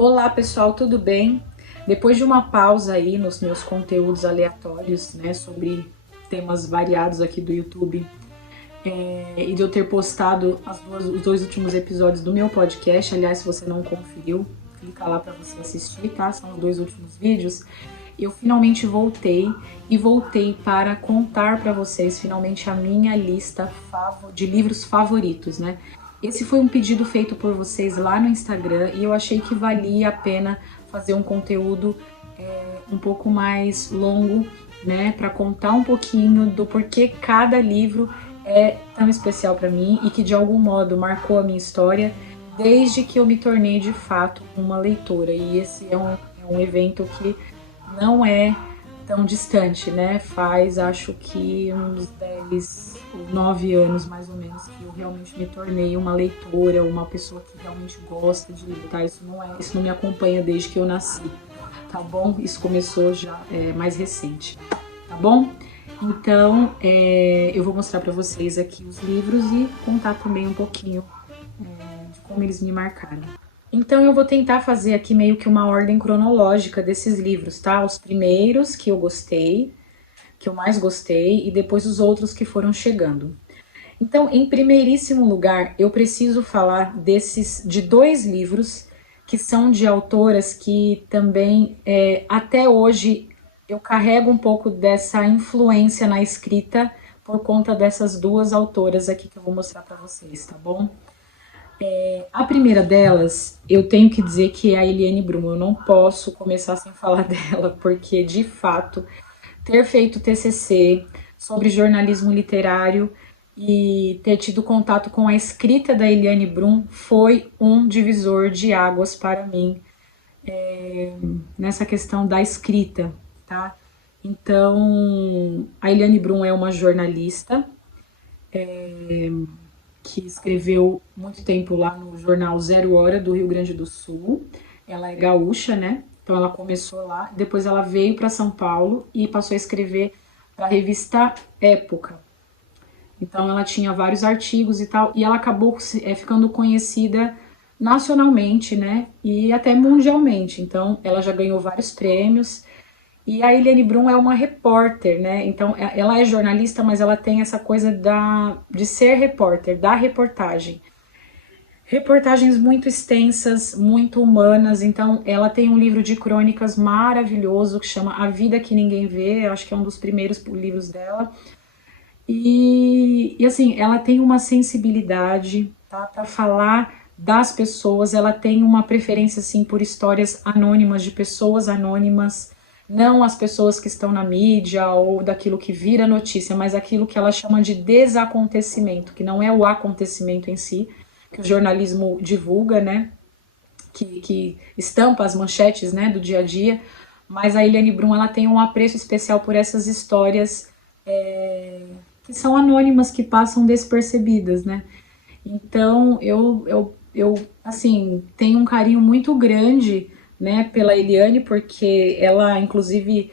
Olá pessoal, tudo bem? Depois de uma pausa aí nos meus conteúdos aleatórios, né, sobre temas variados aqui do YouTube, e de eu ter postado os dois últimos episódios do meu podcast, aliás, se você não conferiu, clica lá para você assistir, tá? São os dois últimos vídeos. Eu finalmente voltei para contar para vocês finalmente a minha lista de livros favoritos, né? Esse foi um pedido feito por vocês lá no Instagram e eu achei que valia a pena fazer um conteúdo um pouco mais longo, né, para contar um pouquinho do porquê cada livro é tão especial para mim e que de algum modo marcou a minha história desde que eu me tornei de fato uma leitora. E esse é um evento que não é tão distante, né? Faz, acho que uns 10 ou 9 anos, mais ou menos, que eu realmente me tornei uma leitora, uma pessoa que realmente gosta de ler, tá? Isso não me acompanha desde que eu nasci, tá bom? Isso começou já mais recente, tá bom? Então, eu vou mostrar para vocês aqui os livros e contar também um pouquinho de como eles me marcaram. Então eu vou tentar fazer aqui meio que uma ordem cronológica desses livros, tá? Os primeiros que eu gostei, que eu mais gostei, e depois os outros que foram chegando. Então, em primeiríssimo lugar, eu preciso falar de dois livros que são de autoras que também, até hoje, eu carrego um pouco dessa influência na escrita por conta dessas duas autoras aqui que eu vou mostrar para vocês, tá bom? A primeira delas, eu tenho que dizer que é a Eliane Brum. Eu não posso começar sem falar dela, porque, de fato, ter feito TCC sobre jornalismo literário e ter tido contato com a escrita da Eliane Brum foi um divisor de águas para mim nessa questão da escrita, tá? Então, a Eliane Brum é uma jornalista que escreveu muito tempo lá no jornal Zero Hora do Rio Grande do Sul. Ela é gaúcha, né? Então ela começou lá, depois ela veio para São Paulo e passou a escrever para a revista Época. Então ela tinha vários artigos e tal, e ela acabou ficando conhecida nacionalmente, né? E até mundialmente. Então ela já ganhou vários prêmios. E a Eliane Brum é uma repórter, né? Então, ela é jornalista, mas ela tem essa coisa de ser repórter, da reportagem. Reportagens muito extensas, muito humanas. Então, ela tem um livro de crônicas maravilhoso que chama A Vida que Ninguém Vê. Eu acho que é um dos primeiros livros dela. E assim, ela tem uma sensibilidade, tá, para falar das pessoas. Ela tem uma preferência, assim, por histórias anônimas, de pessoas anônimas. Não as pessoas que estão na mídia ou daquilo que vira notícia, mas aquilo que ela chama de desacontecimento, que não é o acontecimento em si, que o jornalismo divulga, né? Que estampa as manchetes, né, do dia a dia. Mas a Eliane Brum, ela tem um apreço especial por essas histórias que são anônimas, que passam despercebidas, né? Então, assim, tenho um carinho muito grande, né, pela Eliane, porque ela, inclusive,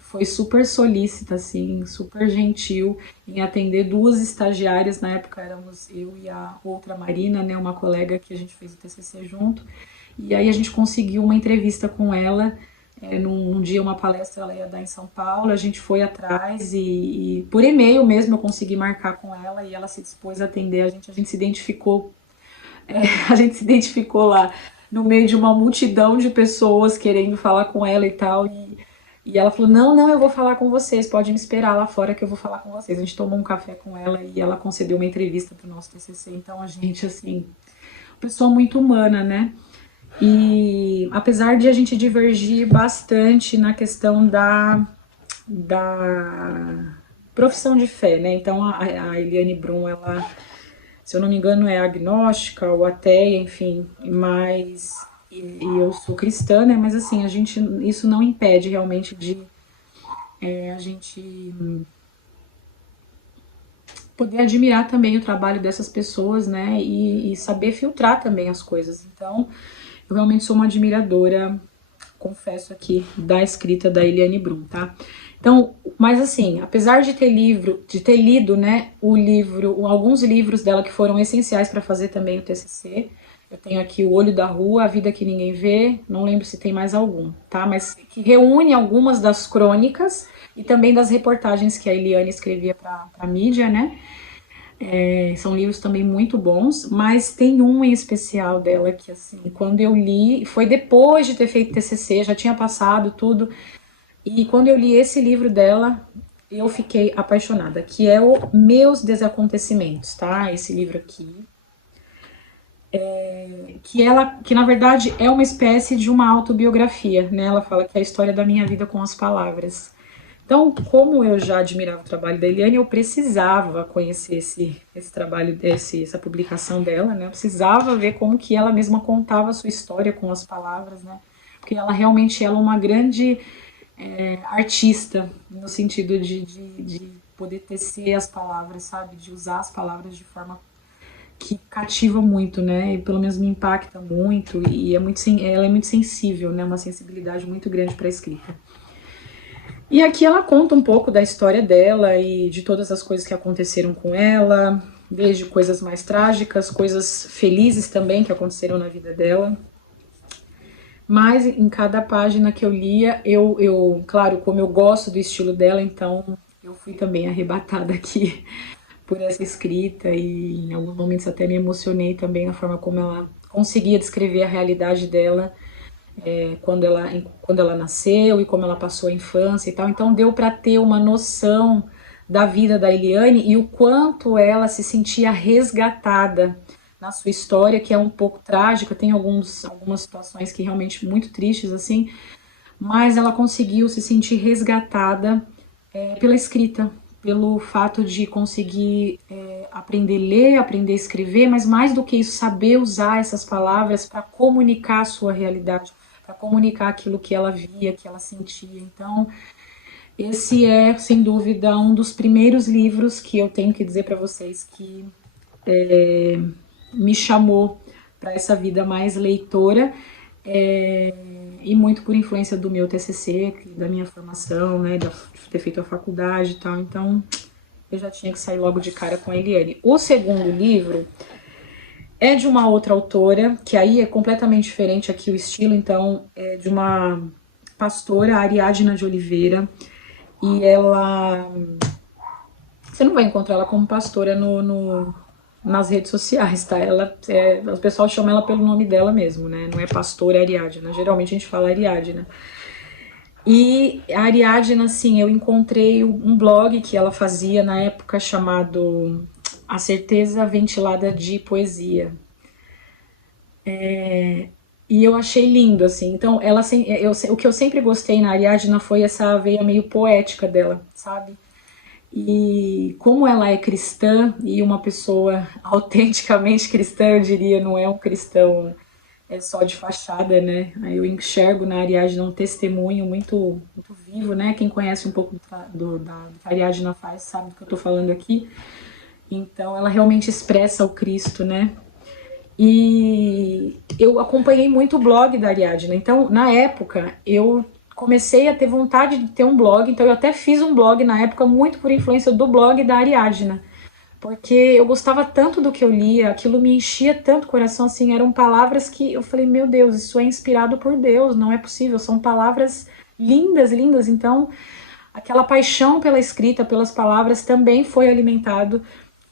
foi super solícita, assim, super gentil em atender duas estagiárias. Na época éramos eu e a outra Marina, né, uma colega que a gente fez o TCC junto. E aí a gente conseguiu uma entrevista com ela. Num dia, uma palestra ela ia dar em São Paulo, a gente foi atrás e por e-mail mesmo eu consegui marcar com ela e ela se dispôs a atender a gente se identificou, a gente se identificou lá no meio de uma multidão de pessoas querendo falar com ela e tal, e ela falou, não, eu vou falar com vocês, pode me esperar lá fora que eu vou falar com vocês. A gente tomou um café com ela e ela concedeu uma entrevista para o nosso TCC, então a gente, assim, pessoa muito humana, né? E apesar de a gente divergir bastante na questão da profissão de fé, né? Então a Eliane Brum, ela, se eu não me engano, é agnóstica ou ateia, enfim, mas e eu sou cristã, né? Mas assim, isso não impede realmente de a gente poder admirar também o trabalho dessas pessoas, né? E saber filtrar também as coisas. Então, eu realmente sou uma admiradora, confesso aqui, da escrita da Eliane Brum, tá? Então, mas assim, apesar de ter lido, né, alguns livros dela que foram essenciais para fazer também o TCC, Eu tenho aqui O Olho da Rua, A Vida que Ninguém Vê, não lembro se tem mais algum, tá? Mas que reúne algumas das crônicas e também das reportagens que a Eliane escrevia para a mídia, né? São livros também muito bons, mas tem um em especial dela que, assim, quando eu li, foi depois de ter feito TCC, já tinha passado tudo, e quando eu li esse livro dela, eu fiquei apaixonada, que é o Meus Desacontecimentos, tá? Esse livro aqui, que na verdade é uma espécie de uma autobiografia, né? Ela fala que é a história da minha vida com as palavras. Então, como eu já admirava o trabalho da Eliane, eu precisava conhecer esse trabalho, essa publicação dela, né? Eu precisava ver como que ela mesma contava a sua história com as palavras, né? Porque ela realmente é uma grande artista, no sentido de poder tecer as palavras, sabe? De usar as palavras de forma que cativa muito, né? E pelo menos me impacta muito, e ela é muito sensível, né? Uma sensibilidade muito grande para a escrita. E aqui ela conta um pouco da história dela e de todas as coisas que aconteceram com ela, desde coisas mais trágicas, coisas felizes também que aconteceram na vida dela. Mas em cada página que eu lia, claro, como eu gosto do estilo dela, então eu fui também arrebatada aqui por essa escrita, e em alguns momentos até me emocionei também na forma como ela conseguia descrever a realidade dela, quando ela nasceu e como ela passou a infância e tal. Então deu para ter uma noção da vida da Eliane e o quanto ela se sentia resgatada na sua história, que é um pouco trágica, tem algumas situações que realmente muito tristes assim, mas ela conseguiu se sentir resgatada pela escrita, pelo fato de conseguir aprender a ler, aprender a escrever, mas mais do que isso, saber usar essas palavras para comunicar a sua realidade, para comunicar aquilo que ela via, que ela sentia. Então, esse é, sem dúvida, um dos primeiros livros que eu tenho que dizer para vocês que me chamou para essa vida mais leitora, e muito por influência do meu TCC, da minha formação, né, de ter feito a faculdade e tal. Então, eu já tinha que sair logo de cara com a Eliane. O segundo livro é de uma outra autora, que aí é completamente diferente aqui o estilo, então é de uma pastora, Ariadna de Oliveira, e ela... Você não vai encontrar ela como pastora nas redes sociais, tá? O pessoal chama ela pelo nome dela mesmo, né? Não é pastora Ariadna, geralmente a gente fala Ariadna. E a Ariadna, assim, eu encontrei um blog que ela fazia na época chamado A Certeza Ventilada de Poesia. E eu achei lindo, assim. Então, o que eu sempre gostei na Ariadna foi essa veia meio poética dela, sabe? E como ela é cristã e uma pessoa autenticamente cristã, eu diria, não é um cristão só de fachada, né? Aí eu enxergo na Ariadna um testemunho muito, muito vivo, né? Quem conhece um pouco do que a Ariadna faz sabe do que eu tô falando aqui. Então ela realmente expressa o Cristo, né? E eu acompanhei muito o blog da Ariadna. Então, na época, eu comecei a ter vontade de ter um blog. Então, eu até fiz um blog na época muito por influência do blog da Ariadna. Porque eu gostava tanto do que eu lia, aquilo me enchia tanto o coração, assim, eram palavras que eu falei, meu Deus, isso é inspirado por Deus, não é possível, são palavras lindas, lindas. Então, aquela paixão pela escrita, pelas palavras, também foi alimentado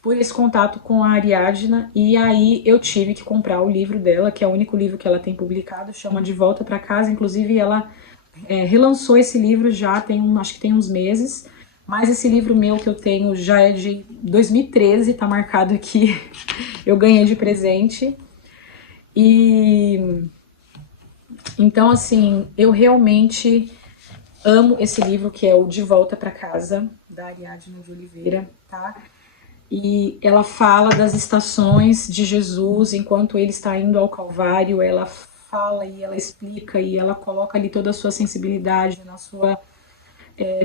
por esse contato com a Ariadna, e aí eu tive que comprar o livro dela, que é o único livro que ela tem publicado, chama De Volta para Casa. Inclusive ela relançou esse livro já acho que tem uns meses, mas esse livro meu que eu tenho já é de 2013, tá marcado aqui, eu ganhei de presente. E então, assim, eu realmente amo esse livro, que é o De Volta para Casa, da Ariadna de Oliveira, tá? E ela fala das estações de Jesus enquanto ele está indo ao Calvário. Ela fala e ela explica e ela coloca ali toda a sua sensibilidade, na sua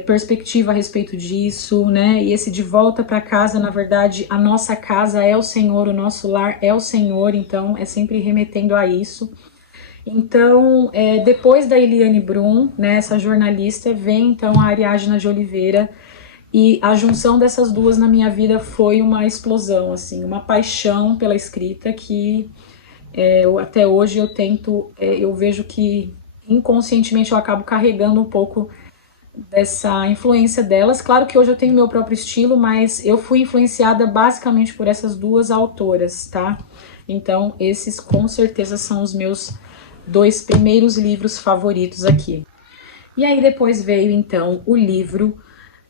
perspectiva a respeito disso, né? E esse de volta para casa, na verdade, a nossa casa é o Senhor, o nosso lar é o Senhor, então é sempre remetendo a isso. Então, depois da Eliane Brum, né, essa jornalista, vem então a Ariadna de Oliveira, e a junção dessas duas na minha vida foi uma explosão, assim, uma paixão pela escrita que Até hoje eu tento, eu vejo que inconscientemente eu acabo carregando um pouco dessa influência delas. Claro que hoje eu tenho meu próprio estilo, mas eu fui influenciada basicamente por essas duas autoras, tá? Então, esses com certeza são os meus dois primeiros livros favoritos aqui. E aí depois veio então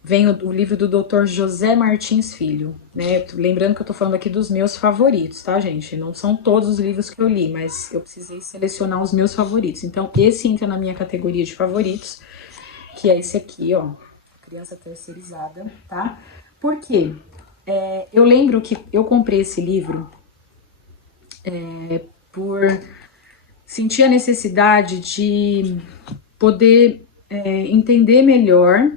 vem o livro do Dr. José Martins Filho, né? Lembrando que eu tô falando aqui dos meus favoritos, tá, gente? Não são todos os livros que eu li, mas eu precisei selecionar os meus favoritos. Então, esse entra na minha categoria de favoritos, que é esse aqui, ó, Criança Terceirizada, tá? Por quê? Eu lembro que eu comprei esse livro por sentir a necessidade de poder entender melhor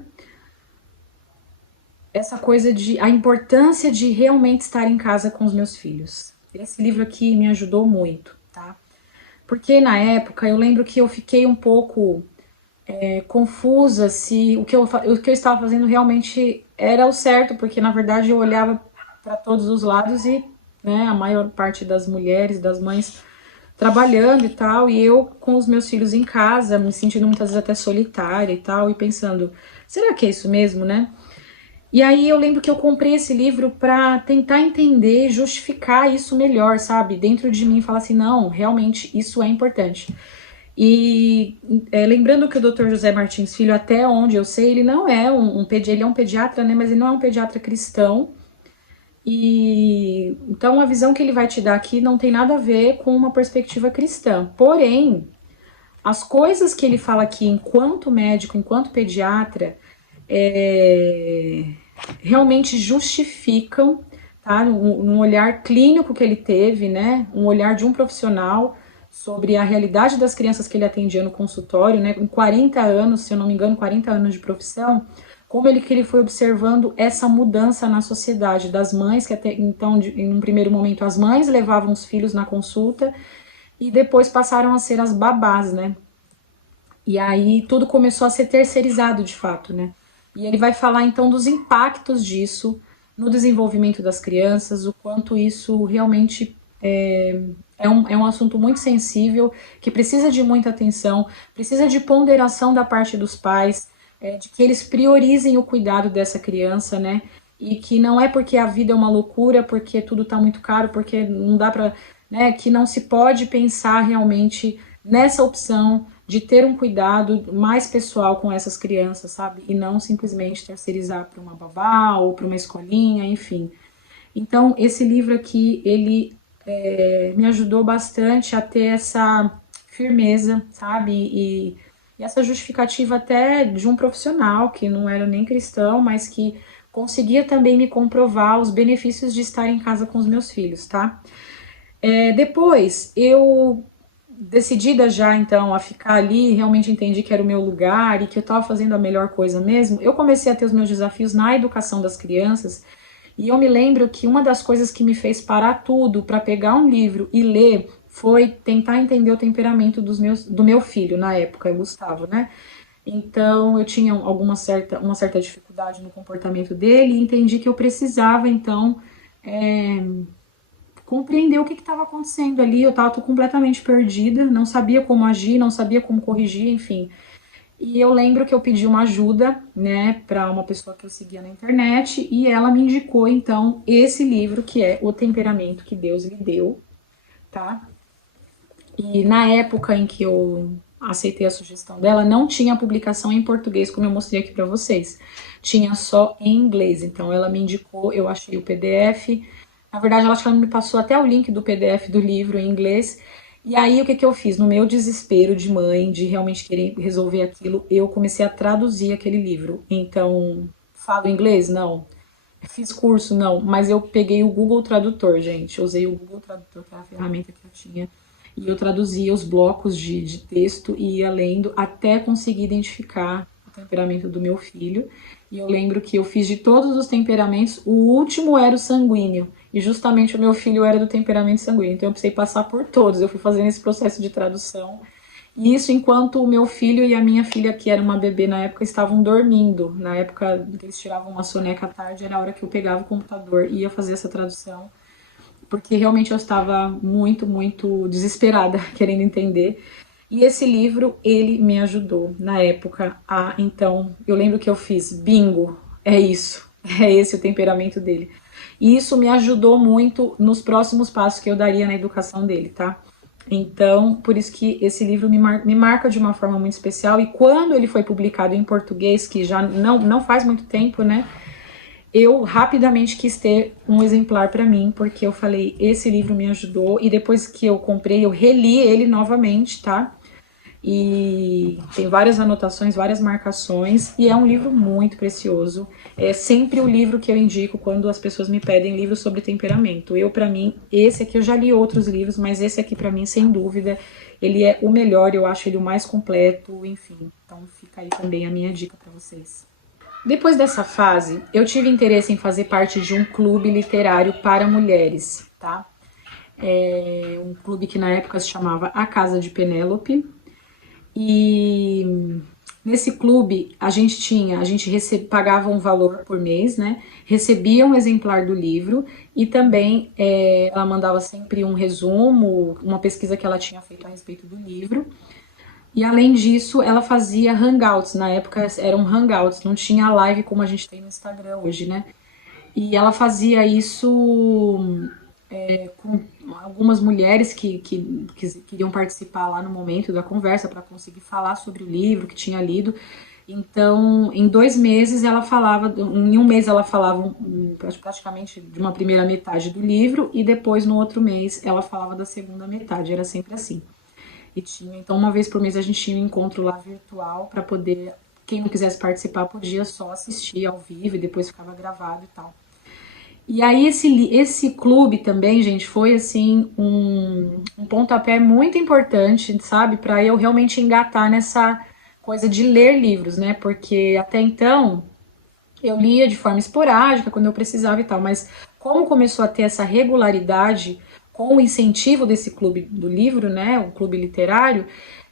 essa coisa de a importância de realmente estar em casa com os meus filhos. Esse livro aqui me ajudou muito, tá? Porque na época eu lembro que eu fiquei um pouco confusa se o que eu estava fazendo realmente era o certo, porque na verdade eu olhava para todos os lados e, né, a maior parte das mulheres, das mães trabalhando e tal, e eu com os meus filhos em casa, me sentindo muitas vezes até solitária e tal, e pensando, será que é isso mesmo, né? E aí eu lembro que eu comprei esse livro para tentar entender, justificar isso melhor, sabe? Dentro de mim, falar assim, não, realmente isso é importante. E lembrando que o Dr. José Martins Filho, até onde eu sei, ele não é ele é um pediatra, né? Mas ele não é um pediatra cristão. E então a visão que ele vai te dar aqui não tem nada a ver com uma perspectiva cristã. Porém, as coisas que ele fala aqui enquanto médico, enquanto pediatra, é, realmente justificam, tá? Um olhar clínico que ele teve, né? Um olhar de um profissional sobre a realidade das crianças que ele atendia no consultório, né? Com 40 anos, se eu não me engano, 40 anos de profissão, que ele foi observando essa mudança na sociedade das mães, que até então, em um primeiro momento, as mães levavam os filhos na consulta e depois passaram a ser as babás, né? E aí tudo começou a ser terceirizado de fato, né? E ele vai falar então dos impactos disso no desenvolvimento das crianças, o quanto isso realmente é um assunto muito sensível, que precisa de muita atenção, precisa de ponderação da parte dos pais, de que eles priorizem o cuidado dessa criança, né? E que não é porque a vida é uma loucura, porque tudo tá muito caro, porque não dá pra, né? Que não se pode pensar realmente nessa opção de ter um cuidado mais pessoal com essas crianças, sabe? E não simplesmente terceirizar para uma babá ou para uma escolinha, enfim. Então, esse livro aqui, ele me ajudou bastante a ter essa firmeza, sabe? E essa justificativa até de um profissional que não era nem cristão, mas que conseguia também me comprovar os benefícios de estar em casa com os meus filhos, tá? Depois, eu decidida já então a ficar ali, realmente entendi que era o meu lugar e que eu estava fazendo a melhor coisa mesmo, eu comecei a ter os meus desafios na educação das crianças. E eu me lembro que uma das coisas que me fez parar tudo para pegar um livro e ler foi tentar entender o temperamento do meu filho na época, o Gustavo, né? Então eu tinha uma certa dificuldade no comportamento dele e entendi que eu precisava então compreender o que estava acontecendo ali. Eu estava completamente perdida, não sabia como agir, não sabia como corrigir, enfim. E eu lembro que eu pedi uma ajuda, né, para uma pessoa que eu seguia na internet e ela me indicou então esse livro que é O Temperamento que Deus lhe deu, tá? E na época em que eu aceitei a sugestão dela, não tinha publicação em português, como eu mostrei aqui para vocês. Tinha só em inglês. Então ela me indicou, eu achei o PDF. Na verdade, eu acho que ela me passou até o link do PDF do livro em inglês. E aí, o que eu fiz? No meu desespero de mãe, de realmente querer resolver aquilo, eu comecei a traduzir aquele livro. Então, falo inglês? Não. Fiz curso? Não. Mas eu peguei o Google Tradutor, gente. Eu usei o Google Tradutor, que era a ferramenta que eu tinha. E eu traduzia os blocos de texto e ia lendo até conseguir identificar o temperamento do meu filho. E eu lembro que eu fiz de todos os temperamentos, o último era o sanguíneo. E justamente o meu filho era do temperamento sanguíneo. Então eu precisei passar por todos. Eu fui fazendo esse processo de tradução. E isso enquanto o meu filho e a minha filha, que era uma bebê na época, estavam dormindo. Na época que eles tiravam uma soneca à tarde, era a hora que eu pegava o computador e ia fazer essa tradução. porque realmente eu estava muito, muito desesperada, querendo entender. E esse livro, ele me ajudou na época a, então, eu lembro que eu fiz bingo, é isso, é esse o temperamento dele. E isso me ajudou muito nos próximos passos que eu daria na educação dele, tá? Então, por isso que esse livro me marca de uma forma muito especial. E quando ele foi publicado em português, que já não faz muito tempo, né? Eu rapidamente quis ter um exemplar para mim, porque eu falei, esse livro me ajudou. E depois que eu comprei, eu reli ele novamente, tá? E tem várias anotações, várias marcações, e é um livro muito precioso. É sempre o livro que eu indico quando as pessoas me pedem livros sobre temperamento. Eu, para mim, esse aqui, eu já li outros livros, mas esse aqui, para mim, sem dúvida, ele é o melhor, eu acho ele o mais completo, enfim. Então fica aí também a minha dica para vocês. Depois dessa fase, eu tive interesse em fazer parte de um clube literário para mulheres, tá? É um clube que na época se chamava A Casa de Penélope. E nesse clube a gente pagava um valor por mês, né? Recebia um exemplar do livro e também ela mandava sempre um resumo, uma pesquisa que ela tinha feito a respeito do livro. E além disso, ela fazia hangouts. Na época eram hangouts, não tinha live como a gente tem no Instagram hoje, né? E ela fazia isso com algumas mulheres que queriam participar lá no momento da conversa para conseguir falar sobre o livro que tinha lido. Então, em 2 meses ela falava, em um mês ela falava praticamente de uma primeira metade do livro e depois no outro mês ela falava da segunda metade, era sempre assim. E tinha, então uma vez por mês a gente tinha um encontro lá virtual para poder, quem não quisesse participar podia só assistir ao vivo e depois ficava gravado e tal. E aí esse clube também, gente, foi assim um pontapé muito importante, sabe, para eu realmente engatar nessa coisa de ler livros, né? Porque até então eu lia de forma esporádica quando eu precisava e tal, mas como começou a ter essa regularidade com o incentivo desse clube do livro, né, o clube literário,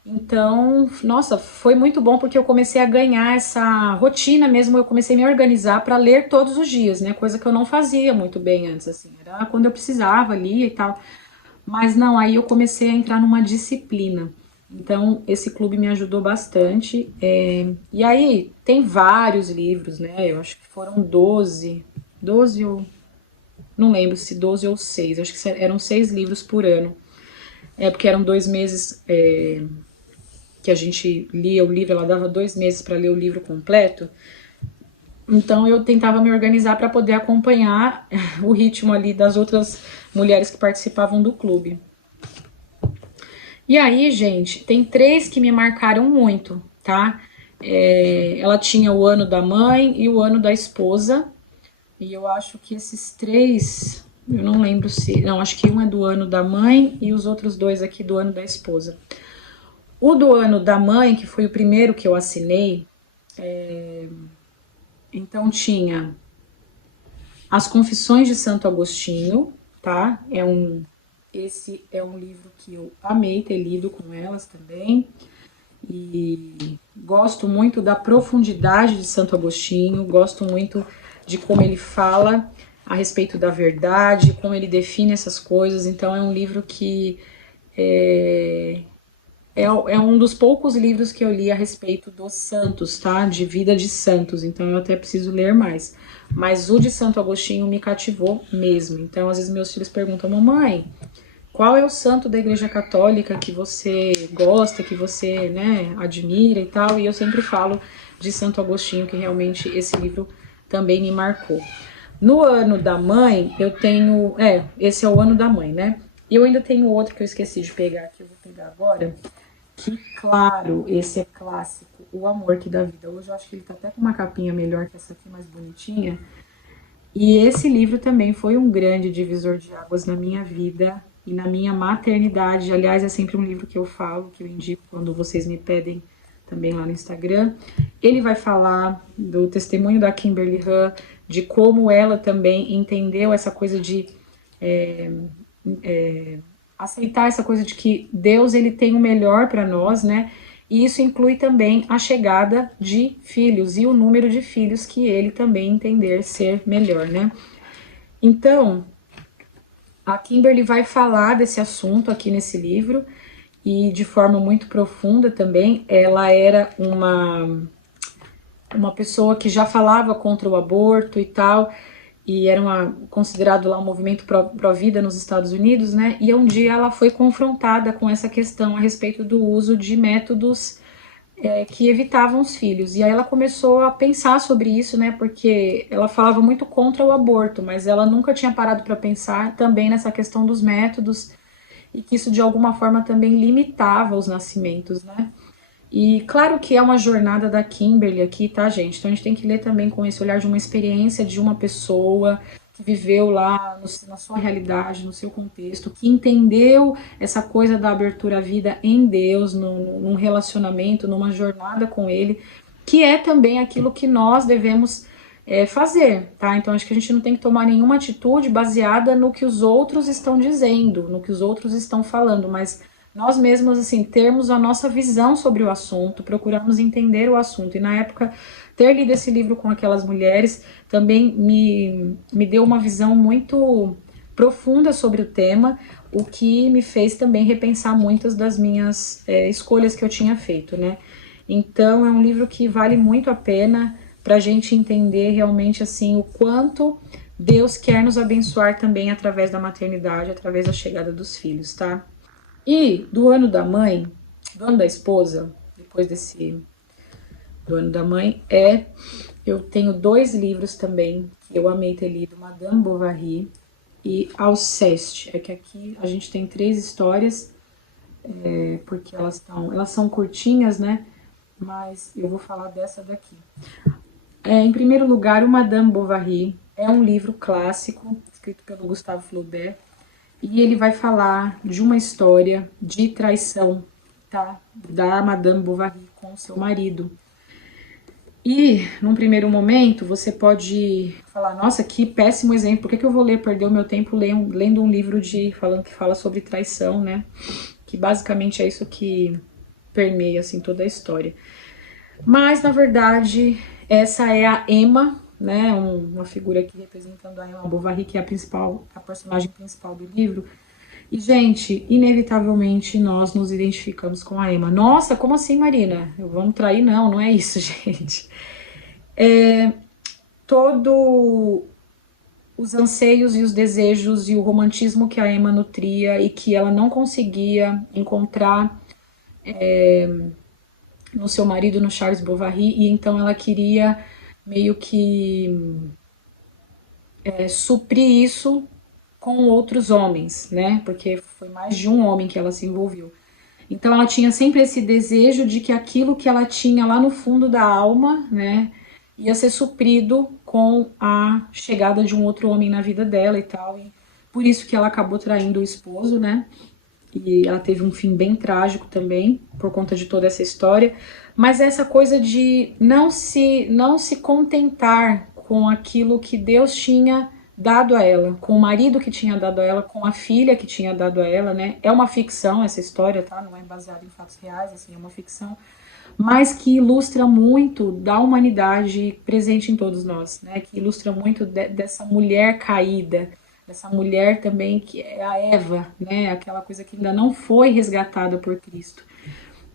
então, nossa, foi muito bom porque eu comecei a ganhar essa rotina mesmo, eu comecei a me organizar para ler todos os dias, né, coisa que eu não fazia muito bem antes, assim, era quando eu precisava, lia e tal, mas não, aí eu comecei a entrar numa disciplina. Então, esse clube me ajudou bastante. E aí, tem vários livros, né? Eu acho que foram 12 ou. Não lembro se 12 ou 6. Acho que eram 6 livros por ano. É porque eram 2 meses que a gente lia o livro, ela dava 2 meses para ler o livro completo. Então eu tentava me organizar para poder acompanhar o ritmo ali das outras mulheres que participavam do clube. E aí, gente, tem 3 que me marcaram muito, tá? Ela tinha o ano da mãe e o ano da esposa. E eu acho que esses 3, eu não lembro se. Não, acho que um é do ano da mãe e os outros 2 aqui do ano da esposa. O do ano da mãe, que foi o primeiro que eu assinei, então tinha As Confissões de Santo Agostinho, tá? Esse é um livro que eu amei ter lido com elas também. E gosto muito da profundidade de Santo Agostinho, gosto muito de como ele fala a respeito da verdade, como ele define essas coisas. Então é um livro que é um dos poucos livros que eu li a respeito dos santos, tá? De vida de santos. Então eu até preciso ler mais. Mas o de Santo Agostinho me cativou mesmo. Então às vezes meus filhos perguntam, mamãe, qual é o santo da Igreja Católica que você gosta, que você, né, admira e tal? E eu sempre falo de Santo Agostinho, que realmente esse livro também me marcou. No ano da mãe, eu tenho... esse é o ano da mãe, né? E eu ainda tenho outro que eu esqueci de pegar, que eu vou pegar agora. Que, claro, esse é clássico, O Amor que dá Vida. Hoje eu acho que ele tá até com uma capinha melhor que essa aqui, mais bonitinha. E esse livro também foi um grande divisor de águas na minha vida e na minha maternidade. Aliás, é sempre um livro que eu falo, que eu indico quando vocês me pedem também lá no Instagram. Ele vai falar do testemunho da Kimberly Han, de como ela também entendeu essa coisa de aceitar essa coisa de que Deus ele tem o melhor para nós, né? E isso inclui também a chegada de filhos e o número de filhos que ele também entender ser melhor, né? Então, A Kimberly vai falar desse assunto aqui nesse livro e de forma muito profunda também. Ela era uma pessoa que já falava contra o aborto e tal, e era considerado lá um movimento pró-vida nos Estados Unidos, né? E um dia ela foi confrontada com essa questão a respeito do uso de métodos que evitavam os filhos. E aí ela começou a pensar sobre isso, né? Porque ela falava muito contra o aborto, mas ela nunca tinha parado para pensar também nessa questão dos métodos e que isso de alguma forma também limitava os nascimentos, né? E claro que é uma jornada da Kimberly aqui, tá, gente? Então a gente tem que ler também com esse olhar de uma experiência de uma pessoa que viveu lá na sua realidade, no seu contexto, que entendeu essa coisa da abertura à vida em Deus, num relacionamento, numa jornada com Ele, que é também aquilo que nós devemos fazer, tá? Então acho que a gente não tem que tomar nenhuma atitude baseada no que os outros estão dizendo, no que os outros estão falando, mas nós mesmos, assim, termos a nossa visão sobre o assunto, procurarmos entender o assunto. E na época, ter lido esse livro com aquelas mulheres também me deu uma visão muito profunda sobre o tema, o que me fez também repensar muitas das minhas escolhas que eu tinha feito, né? Então, é um livro que vale muito a pena para a gente entender realmente, assim, o quanto Deus quer nos abençoar também através da maternidade, através da chegada dos filhos, tá? E do ano da mãe, do ano da esposa, depois do ano da mãe, eu tenho 2 livros também que eu amei ter lido, Madame Bovary e Alceste. É que aqui a gente tem 3 histórias, porque elas são curtinhas, né? Mas eu vou falar dessa daqui. Em primeiro lugar, o Madame Bovary é um livro clássico, escrito pelo Gustave Flaubert, e ele vai falar de uma história de traição, tá? Da Madame Bovary com seu marido. E, num primeiro momento, você pode falar, nossa, que péssimo exemplo, por que eu vou perder o meu tempo lendo um livro que fala sobre traição, né? Que basicamente é isso que permeia, assim, toda a história. Mas, na verdade, essa é a Emma, né? Uma figura aqui representando a Emma Bovary, que é a personagem principal do livro. E, gente, inevitavelmente nós nos identificamos com a Emma. Nossa, como assim, Marina? Vamos trair? Não, não é isso, gente. Todo os anseios e os desejos e o romantismo que a Emma nutria e que ela não conseguia encontrar no seu marido, no Charles Bovary, e então ela queria meio que suprir isso com outros homens, né? Porque foi mais de um homem que ela se envolveu. Então ela tinha sempre esse desejo de que aquilo que ela tinha lá no fundo da alma, né, ia ser suprido com a chegada de um outro homem na vida dela e tal. E por isso que ela acabou traindo o esposo, né? E ela teve um fim bem trágico também, por conta de toda essa história. Mas essa coisa de não se contentar com aquilo que Deus tinha dado a ela, com o marido que tinha dado a ela, com a filha que tinha dado a ela, né? É uma ficção essa história, tá? Não é baseada em fatos reais, assim, é uma ficção, mas que ilustra muito da humanidade presente em todos nós, né? Que ilustra muito dessa mulher caída, dessa mulher também que é a Eva, né? Aquela coisa que ainda não foi resgatada por Cristo.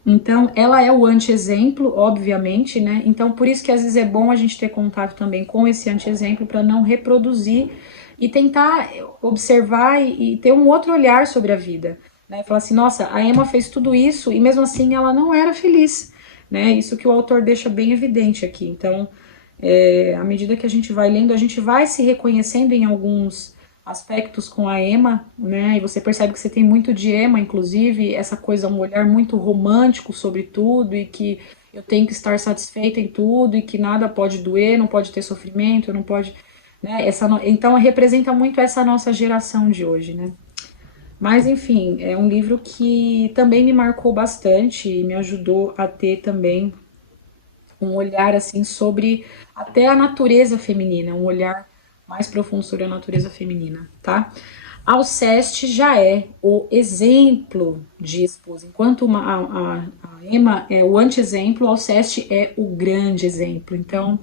Então, ela é o anti-exemplo, obviamente, né? Então, por isso que às vezes é bom a gente ter contato também com esse anti-exemplo para não reproduzir e tentar observar e ter um outro olhar sobre a vida, né? Falar assim, nossa, a Emma fez tudo isso e mesmo assim ela não era feliz, né? Isso que o autor deixa bem evidente aqui. Então, à medida que a gente vai lendo, a gente vai se reconhecendo em alguns aspectos com a Emma, né? E você percebe que você tem muito de Emma, inclusive, essa coisa, um olhar muito romântico sobre tudo e que eu tenho que estar satisfeita em tudo e que nada pode doer, não pode ter sofrimento, não pode, né? Então representa muito essa nossa geração de hoje, né? Mas enfim, é um livro que também me marcou bastante e me ajudou a ter também um olhar assim sobre até a natureza feminina, um olhar mais profundo sobre a natureza feminina, tá? Alceste já é o exemplo de esposa, enquanto a Emma é o anti-exemplo, Alceste é o grande exemplo. Então,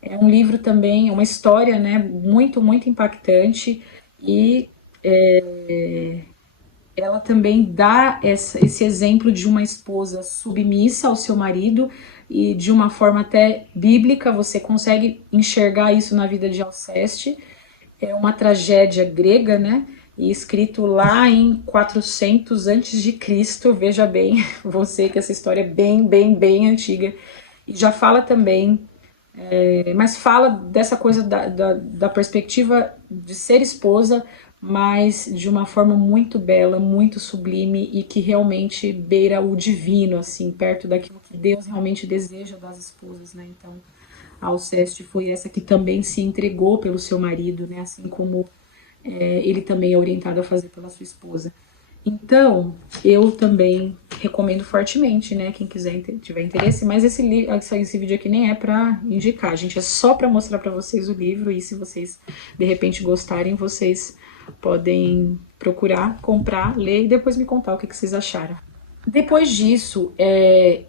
é um livro também, uma história, né, muito, muito impactante e ela também dá esse exemplo de uma esposa submissa ao seu marido e de uma forma até bíblica. Você consegue enxergar isso na vida de Alceste. É uma tragédia grega, né? E escrito lá em 400 antes de Cristo. Veja bem, você que essa história é bem antiga. E já fala também, mas fala dessa coisa da perspectiva de ser esposa, mas de uma forma muito bela, muito sublime e que realmente beira o divino, assim, perto daquilo que Deus realmente deseja das esposas, né? Então, a Alceste foi essa que também se entregou pelo seu marido, né? Assim como ele também é orientado a fazer pela sua esposa. Então, eu também recomendo fortemente, né? Quem quiser tiver interesse, mas esse vídeo aqui nem é para indicar, gente, é só para mostrar para vocês o livro e se vocês de repente gostarem, vocês podem procurar, comprar, ler e depois me contar o que vocês acharam. Depois disso,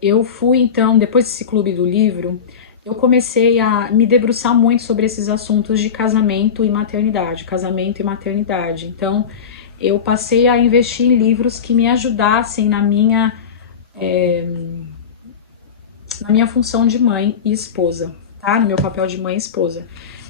eu fui então, depois desse clube do livro, eu comecei a me debruçar muito sobre esses assuntos de casamento e maternidade, casamento e maternidade. Então, eu passei a investir em livros que me ajudassem na minha função de mãe e esposa, tá? No meu papel de mãe e esposa.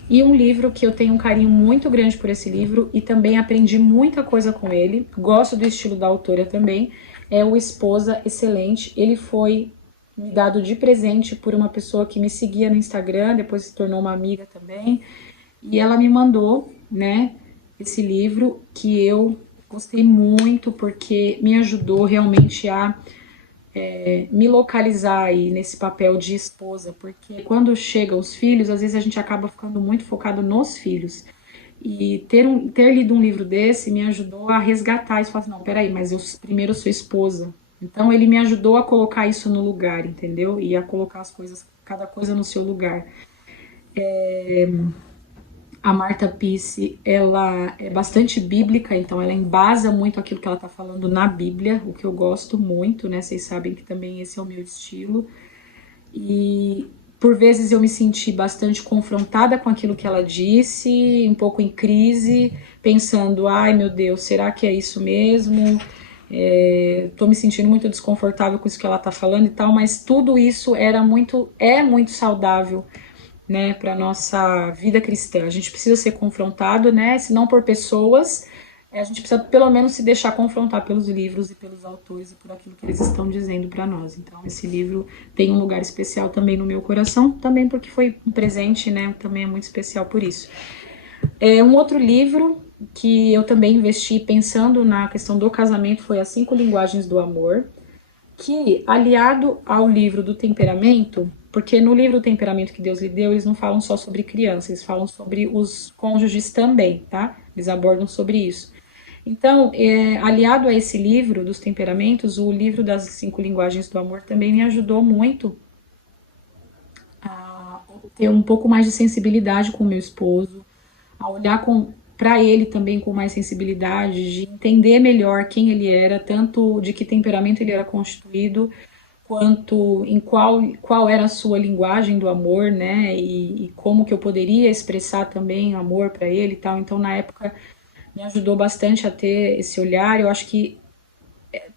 E um livro que eu tenho um carinho muito grande por esse livro e também aprendi muita coisa com ele, gosto do estilo da autora também, é o Esposa Excelente. Ele foi me dado de presente por uma pessoa que me seguia no Instagram, depois se tornou uma amiga também, e ela me mandou, né, esse livro que eu gostei muito porque me ajudou realmente a me localizar aí nesse papel de esposa, porque quando chegam os filhos, às vezes a gente acaba ficando muito focado nos filhos. E ter lido um livro desse me ajudou a resgatar isso. Falar assim, não, peraí, mas eu primeiro sou esposa. Então ele me ajudou a colocar isso no lugar, entendeu? E a colocar as coisas, cada coisa no seu lugar. A Marta Pisse, ela é bastante bíblica, então ela embasa muito aquilo que ela está falando na Bíblia, o que eu gosto muito, né? Vocês sabem que também esse é o meu estilo. E por vezes eu me senti bastante confrontada com aquilo que ela disse, um pouco em crise, pensando, ai meu Deus, será que é isso mesmo? Tô me sentindo muito desconfortável com isso que ela tá falando e tal, mas tudo isso é muito saudável, né, para nossa vida cristã. A gente precisa ser confrontado, né, se não por pessoas, a gente precisa pelo menos se deixar confrontar pelos livros e pelos autores e por aquilo que eles estão dizendo para nós. Então esse livro tem um lugar especial também no meu coração, também porque foi um presente, né, também é muito especial por isso. Um outro livro que eu também investi pensando na questão do casamento foi As 5 Linguagens do Amor, que, aliado ao livro do temperamento, porque no livro do temperamento que Deus lhe deu, eles não falam só sobre crianças, eles falam sobre os cônjuges também, tá? Eles abordam sobre isso. Então, aliado a esse livro dos temperamentos, o livro das 5 linguagens do amor também me ajudou muito a ter um pouco mais de sensibilidade com o meu esposo, a olhar para ele também com mais sensibilidade, de entender melhor quem ele era, tanto de que temperamento ele era constituído, quanto em qual era a sua linguagem do amor, né? E como que eu poderia expressar também amor para ele e tal. Então, na época, me ajudou bastante a ter esse olhar. Eu acho que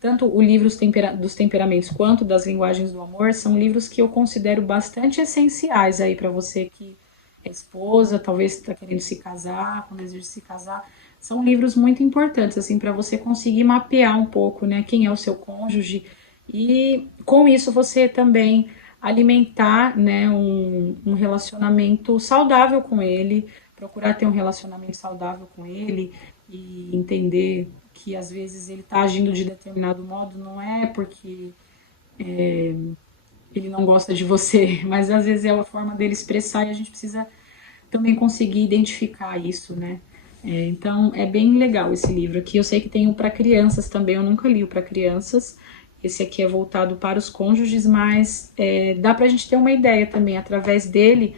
tanto o livro dos temperamentos quanto das linguagens do amor são livros que eu considero bastante essenciais aí para você que é esposa, talvez está querendo se casar, com desejo de se casar. São livros muito importantes assim para você conseguir mapear um pouco, né, quem é o seu cônjuge e com isso você também alimentar, né, um relacionamento saudável com ele, procurar ter um relacionamento saudável com ele e entender que às vezes ele está agindo de determinado modo, não é porque ele não gosta de você, mas às vezes é a forma dele expressar e a gente precisa também conseguir identificar isso, né? Então é bem legal esse livro aqui. Eu sei que tem um para crianças também, eu nunca li o para crianças. Esse aqui é voltado para os cônjuges, mas dá para a gente ter uma ideia também através dele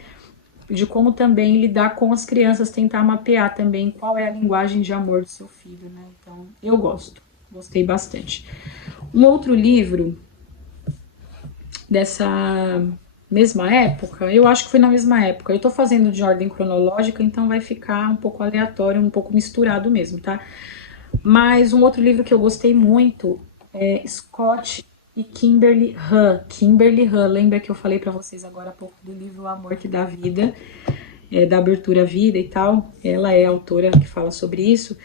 de como também lidar com as crianças, tentar mapear também qual é a linguagem de amor do seu filho, né? Então, eu gostei bastante. Um outro livro dessa mesma época? Eu acho que foi na mesma época. Eu tô fazendo de ordem cronológica, então vai ficar um pouco aleatório, um pouco misturado mesmo, tá? Mas um outro livro que eu gostei muito é Scott e Kimberly Han. Kimberly Han, lembra que eu falei pra vocês agora há pouco do livro O Amor que Dá Vida, da abertura à vida e tal? Ela é a autora que fala sobre isso.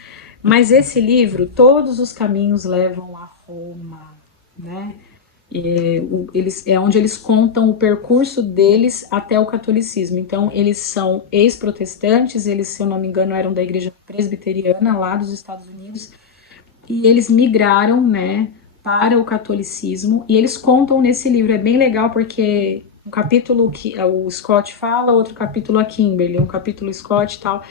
Mas esse livro, Todos os Caminhos Levam a Roma, né? É onde eles contam o percurso deles até o catolicismo. Então, eles são ex-protestantes, eles, se eu não me engano, eram da igreja presbiteriana lá dos Estados Unidos, e eles migraram, né, para o catolicismo, e eles contam nesse livro, é bem legal porque um capítulo que o Scott fala, outro capítulo a Kimberly, um capítulo Scott e tal.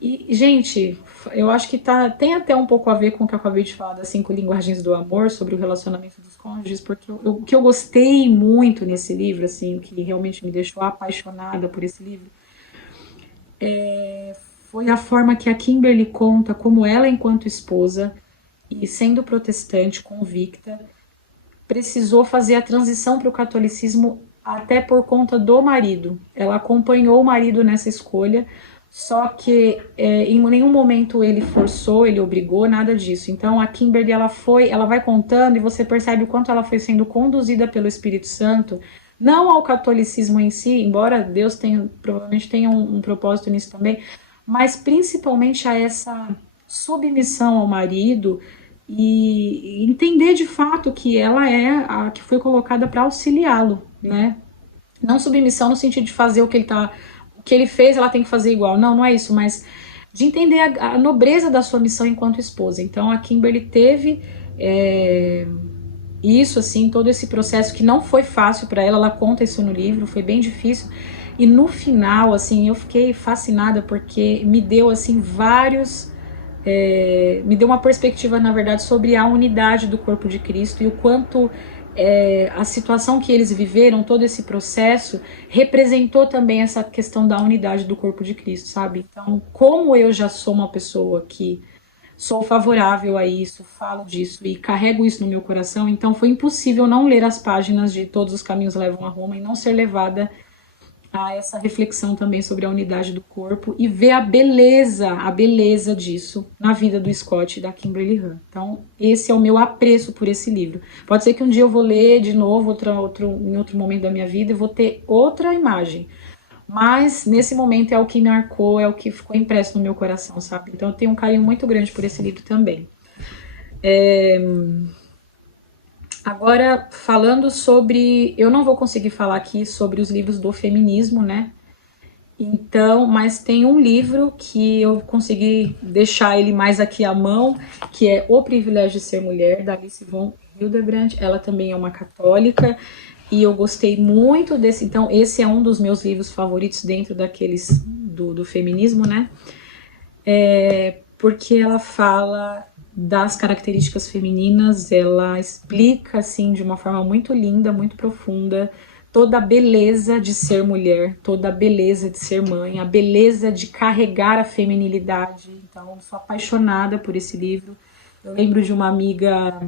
E, gente, eu acho que tem até um pouco a ver com o que eu acabei de falar das 5 linguagens do amor, sobre o relacionamento dos cônjuges, porque o que eu gostei muito nesse livro, assim, o que realmente me deixou apaixonada por esse livro, foi a forma que a Kimberly conta como ela, enquanto esposa, e sendo protestante convicta, precisou fazer a transição para o catolicismo até por conta do marido. Ela acompanhou o marido nessa escolha, só que em nenhum momento ele forçou, ele obrigou, nada disso. Então a Kimberly ela vai contando e você percebe o quanto ela foi sendo conduzida pelo Espírito Santo, não ao catolicismo em si, embora Deus provavelmente tenha um propósito nisso também, mas principalmente a essa submissão ao marido e entender de fato que ela é a que foi colocada para auxiliá-lo, né? Não submissão no sentido de fazer o que ele fez, ela tem que fazer igual. Não, não é isso, mas de entender a nobreza da sua missão enquanto esposa. Então a Kimberly teve isso, assim, todo esse processo que não foi fácil para ela. Ela conta isso no livro, foi bem difícil. E no final, assim, eu fiquei fascinada porque me deu assim me deu uma perspectiva, na verdade, sobre a unidade do corpo de Cristo e o quanto a situação que eles viveram, todo esse processo, representou também essa questão da unidade do corpo de Cristo, sabe? Então, como eu já sou uma pessoa que sou favorável a isso, falo disso e carrego isso no meu coração, então foi impossível não ler as páginas de Todos os Caminhos Levam a Roma e não ser levada a essa reflexão também sobre a unidade do corpo e ver a beleza disso na vida do Scott e da Kimberly Han. Então, esse é o meu apreço por esse livro. Pode ser que um dia eu vou ler de novo em outro momento da minha vida e vou ter outra imagem. Mas, nesse momento, é o que me marcou, é o que ficou impresso no meu coração, sabe? Então, eu tenho um carinho muito grande por esse livro também. Agora, falando sobre... Eu não vou conseguir falar aqui sobre os livros do feminismo, né? Então, mas tem um livro que eu consegui deixar ele mais aqui à mão, que é O Privilégio de Ser Mulher, da Alice von Hildebrand. Ela também é uma católica e eu gostei muito desse. Então, esse é um dos meus livros favoritos dentro daqueles do feminismo, né? Porque ela fala das características femininas, ela explica assim de uma forma muito linda, muito profunda, toda a beleza de ser mulher, toda a beleza de ser mãe, a beleza de carregar a feminilidade. Então, eu sou apaixonada por esse livro. Eu lembro de uma amiga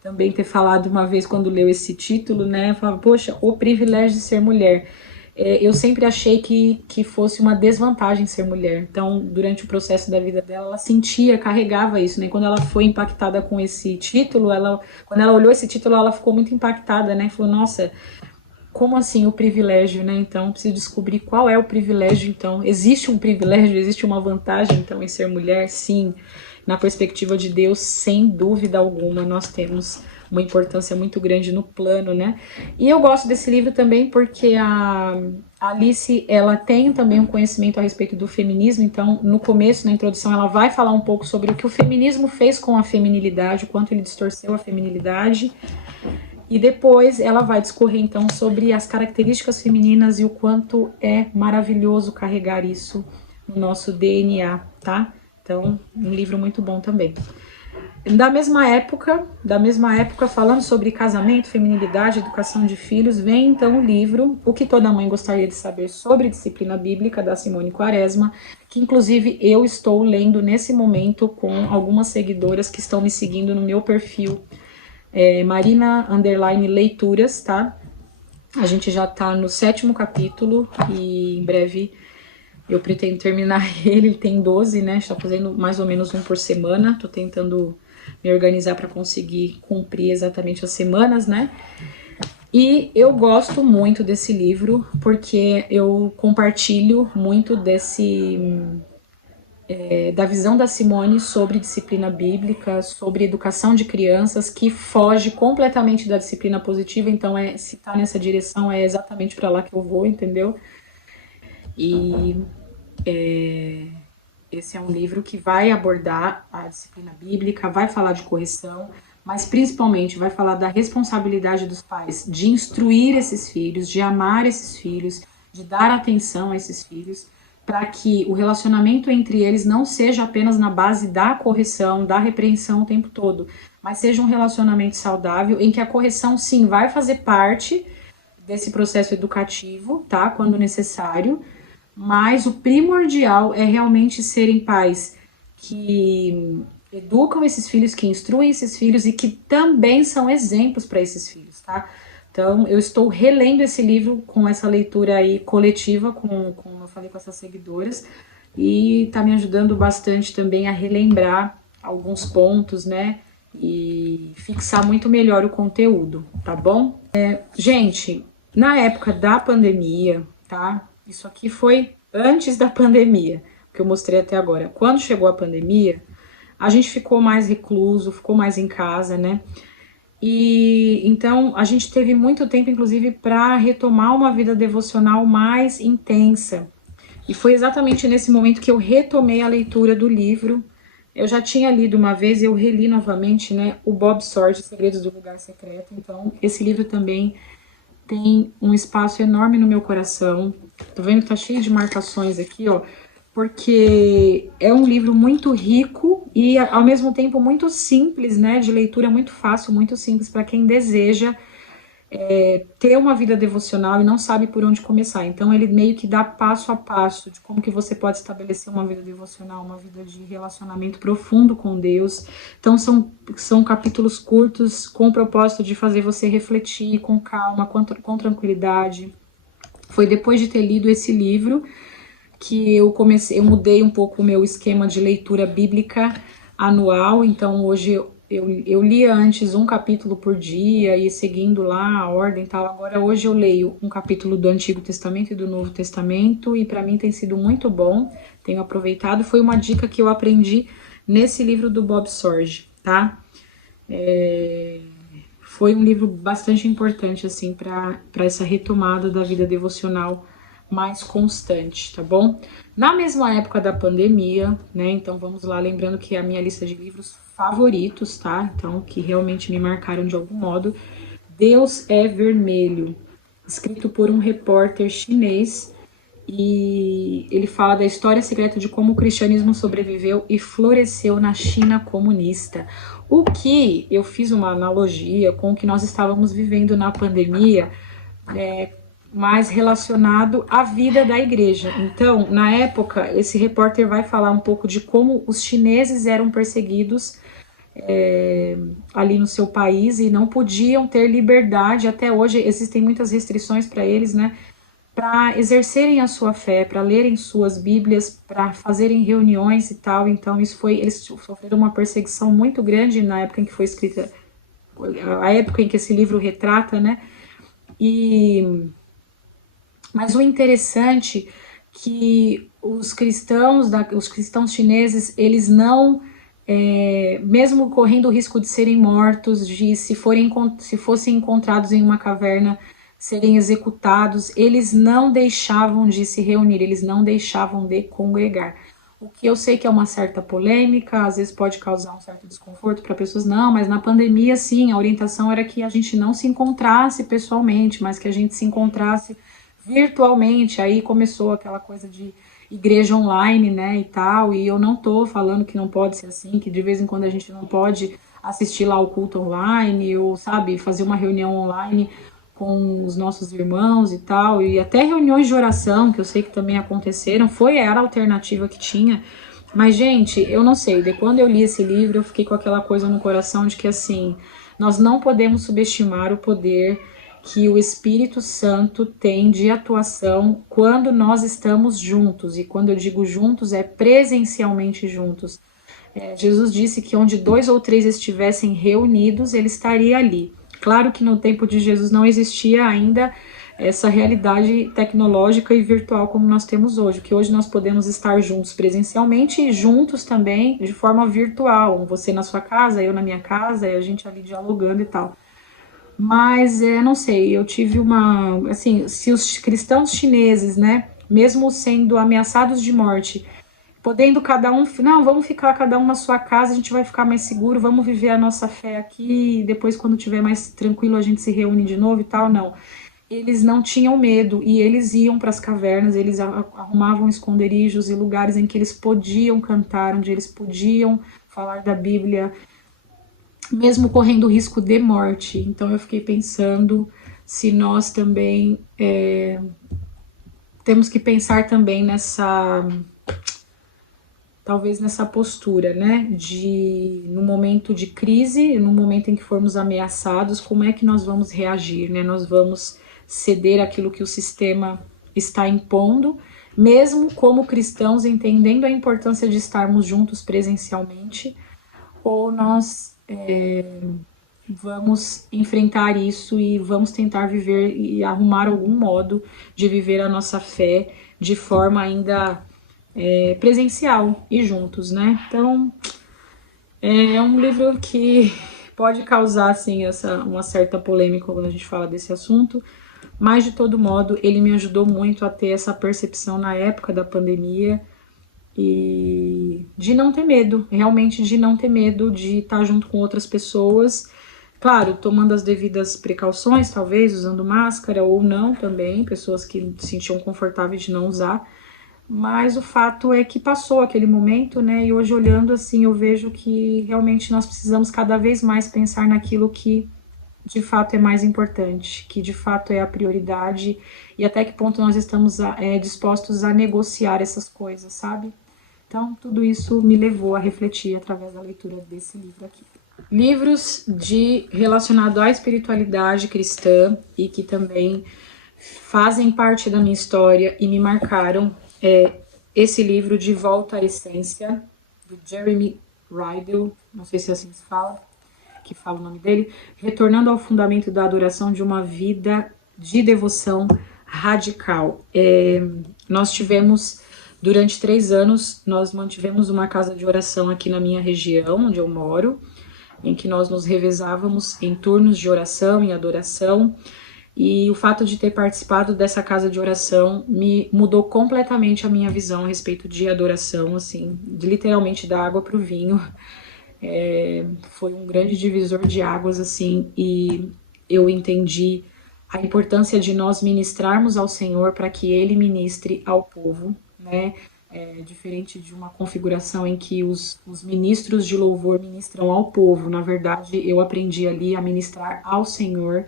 também ter falado uma vez quando leu esse título, né? Falava, poxa, o privilégio de ser mulher. Eu sempre achei que fosse uma desvantagem ser mulher. Então, durante o processo da vida dela, ela sentia, carregava isso, né? Quando ela foi impactada com esse título, quando ela olhou esse título, ela ficou muito impactada, né? Falou, nossa, como assim o privilégio, né? Então, preciso descobrir qual é o privilégio, então. Existe um privilégio, existe uma vantagem, então, em ser mulher? Sim. Na perspectiva de Deus, sem dúvida alguma, nós temos uma importância muito grande no plano, né? E eu gosto desse livro também porque a Alice, ela tem também um conhecimento a respeito do feminismo, então no começo, na introdução, ela vai falar um pouco sobre o que o feminismo fez com a feminilidade, o quanto ele distorceu a feminilidade, e depois ela vai discorrer então sobre as características femininas e o quanto é maravilhoso carregar isso no nosso DNA, tá? Então, um livro muito bom também. Da mesma época, falando sobre casamento, feminilidade, educação de filhos, vem então o livro O que Toda Mãe Gostaria de Saber sobre Disciplina Bíblica, da Simone Quaresma, que inclusive eu estou lendo nesse momento com algumas seguidoras que estão me seguindo no meu perfil, Marina_Leituras, tá? A gente já tá no 7º capítulo e em breve eu pretendo terminar ele tem 12, né? Estou fazendo mais ou menos um por semana. Tô tentando me organizar para conseguir cumprir exatamente as semanas, né? E eu gosto muito desse livro porque eu compartilho muito da visão da Simone sobre disciplina bíblica, sobre educação de crianças, que foge completamente da disciplina positiva. Então, se tá nessa direção, é exatamente para lá que eu vou, entendeu? E esse é um livro que vai abordar a disciplina bíblica, vai falar de correção, mas principalmente vai falar da responsabilidade dos pais de instruir esses filhos, de amar esses filhos, de dar atenção a esses filhos, para que o relacionamento entre eles não seja apenas na base da correção, da repreensão o tempo todo, mas seja um relacionamento saudável em que a correção sim vai fazer parte desse processo educativo, tá? Quando necessário, mas o primordial é realmente serem pais que educam esses filhos, que instruem esses filhos e que também são exemplos para esses filhos, tá? Então, eu estou relendo esse livro com essa leitura aí coletiva, como eu falei com essas seguidoras, e tá me ajudando bastante também a relembrar alguns pontos, né? E fixar muito melhor o conteúdo, tá bom? Gente, na época da pandemia, tá? Isso aqui foi antes da pandemia, que eu mostrei até agora. Quando chegou a pandemia, a gente ficou mais recluso, ficou mais em casa, né? E então a gente teve muito tempo, inclusive, para retomar uma vida devocional mais intensa. E foi exatamente nesse momento que eu retomei a leitura do livro. Eu já tinha lido uma vez, eu reli novamente, né, o Bob Sorge, Segredos do Lugar Secreto. Então, esse livro também tem um espaço enorme no meu coração. Tô vendo que tá cheio de marcações aqui, ó, porque é um livro muito rico e ao mesmo tempo muito simples, né, de leitura, muito fácil, muito simples para quem deseja ter uma vida devocional e não sabe por onde começar. Então ele meio que dá passo a passo de como que você pode estabelecer uma vida devocional, uma vida de relacionamento profundo com Deus. Então são capítulos curtos com o propósito de fazer você refletir com calma, com tranquilidade. Foi depois de ter lido esse livro que eu mudei um pouco o meu esquema de leitura bíblica anual. Então hoje eu lia antes um capítulo por dia e seguindo lá a ordem e tal. Agora hoje eu leio um capítulo do Antigo Testamento e do Novo Testamento e para mim tem sido muito bom, tenho aproveitado. Foi uma dica que eu aprendi nesse livro do Bob Sorge, tá? Foi um livro bastante importante assim para essa retomada da vida devocional mais constante, tá bom? Na mesma época da pandemia, né? Então vamos lá, lembrando que a minha lista de livros favoritos, tá? Então, que realmente me marcaram de algum modo. Deus é Vermelho, escrito por um repórter chinês, e ele fala da história secreta de como o cristianismo sobreviveu e floresceu na China comunista. O que eu fiz uma analogia com o que nós estávamos vivendo na pandemia, mais relacionado à vida da igreja. Então, na época, esse repórter vai falar um pouco de como os chineses eram perseguidos ali no seu país e não podiam ter liberdade. Até hoje existem muitas restrições para eles, né? Para exercerem a sua fé, para lerem suas Bíblias, para fazerem reuniões e tal. Então, eles sofreram uma perseguição muito grande na época em que foi escrita, a época em que esse livro retrata, né? Mas o interessante é que os cristãos chineses, eles não, mesmo correndo o risco de serem mortos, de se fossem encontrados em uma caverna, serem executados, eles não deixavam de se reunir, eles não deixavam de congregar. O que eu sei que é uma certa polêmica, às vezes pode causar um certo desconforto para pessoas, não, mas na pandemia, sim, a orientação era que a gente não se encontrasse pessoalmente, mas que a gente se encontrasse virtualmente. Aí começou aquela coisa de igreja online, né, e tal, e eu não tô falando que não pode ser assim, que de vez em quando a gente não pode assistir lá o culto online, ou, sabe, fazer uma reunião online com os nossos irmãos e tal, e até reuniões de oração, que eu sei que também aconteceram, era a alternativa que tinha. Mas, gente, eu não sei, de quando eu li esse livro, eu fiquei com aquela coisa no coração de que, assim, nós não podemos subestimar o poder que o Espírito Santo tem de atuação quando nós estamos juntos. E quando eu digo juntos, é presencialmente juntos. Jesus disse que onde 2 ou 3 estivessem reunidos, ele estaria ali. Claro que no tempo de Jesus não existia ainda essa realidade tecnológica e virtual como nós temos hoje, que hoje nós podemos estar juntos presencialmente e juntos também de forma virtual, você na sua casa, eu na minha casa, e a gente ali dialogando e tal. Mas, não sei, eu tive assim, se os cristãos chineses, né, mesmo sendo ameaçados de morte, podendo cada um, não, vamos ficar cada um na sua casa, a gente vai ficar mais seguro, vamos viver a nossa fé aqui, e depois quando tiver mais tranquilo a gente se reúne de novo e tal, não. Eles não tinham medo e eles iam para as cavernas, eles arrumavam esconderijos e lugares em que eles podiam cantar, onde eles podiam falar da Bíblia, mesmo correndo risco de morte. Então eu fiquei pensando se nós também temos que pensar também talvez nessa postura, né, no momento de crise, no momento em que formos ameaçados, como é que nós vamos reagir, né, nós vamos ceder aquilo que o sistema está impondo, mesmo como cristãos, entendendo a importância de estarmos juntos presencialmente, ou nós vamos enfrentar isso e vamos tentar viver e arrumar algum modo de viver a nossa fé de forma ainda presencial e juntos, né? Então, é um livro que pode causar, assim, uma certa polêmica quando a gente fala desse assunto, mas, de todo modo, ele me ajudou muito a ter essa percepção na época da pandemia e de não ter medo, realmente de não ter medo de estar junto com outras pessoas, claro, tomando as devidas precauções, talvez, usando máscara ou não também, pessoas que se sentiam confortáveis de não usar, mas o fato é que passou aquele momento, né? E hoje olhando assim, eu vejo que realmente nós precisamos cada vez mais pensar naquilo que de fato é mais importante, que de fato é a prioridade e até que ponto nós estamos dispostos a negociar essas coisas, sabe? Então, tudo isso me levou a refletir através da leitura desse livro aqui. Livros relacionados à espiritualidade cristã e que também fazem parte da minha história e me marcaram. Esse livro, De Volta à Essência, do Jeremy Riddle, não sei se assim se fala, que fala o nome dele, retornando ao fundamento da adoração de uma vida de devoção radical. Nós tivemos, durante 3 anos, nós mantivemos uma casa de oração aqui na minha região, onde eu moro, em que nós nos revezávamos em turnos de oração e adoração, e o fato de ter participado dessa casa de oração me mudou completamente a minha visão a respeito de adoração, assim, literalmente da água para o vinho. Foi um grande divisor de águas, assim, e eu entendi a importância de nós ministrarmos ao Senhor para que Ele ministre ao povo, né? Diferente de uma configuração em que os ministros de louvor ministram ao povo. Na verdade, eu aprendi ali a ministrar ao Senhor.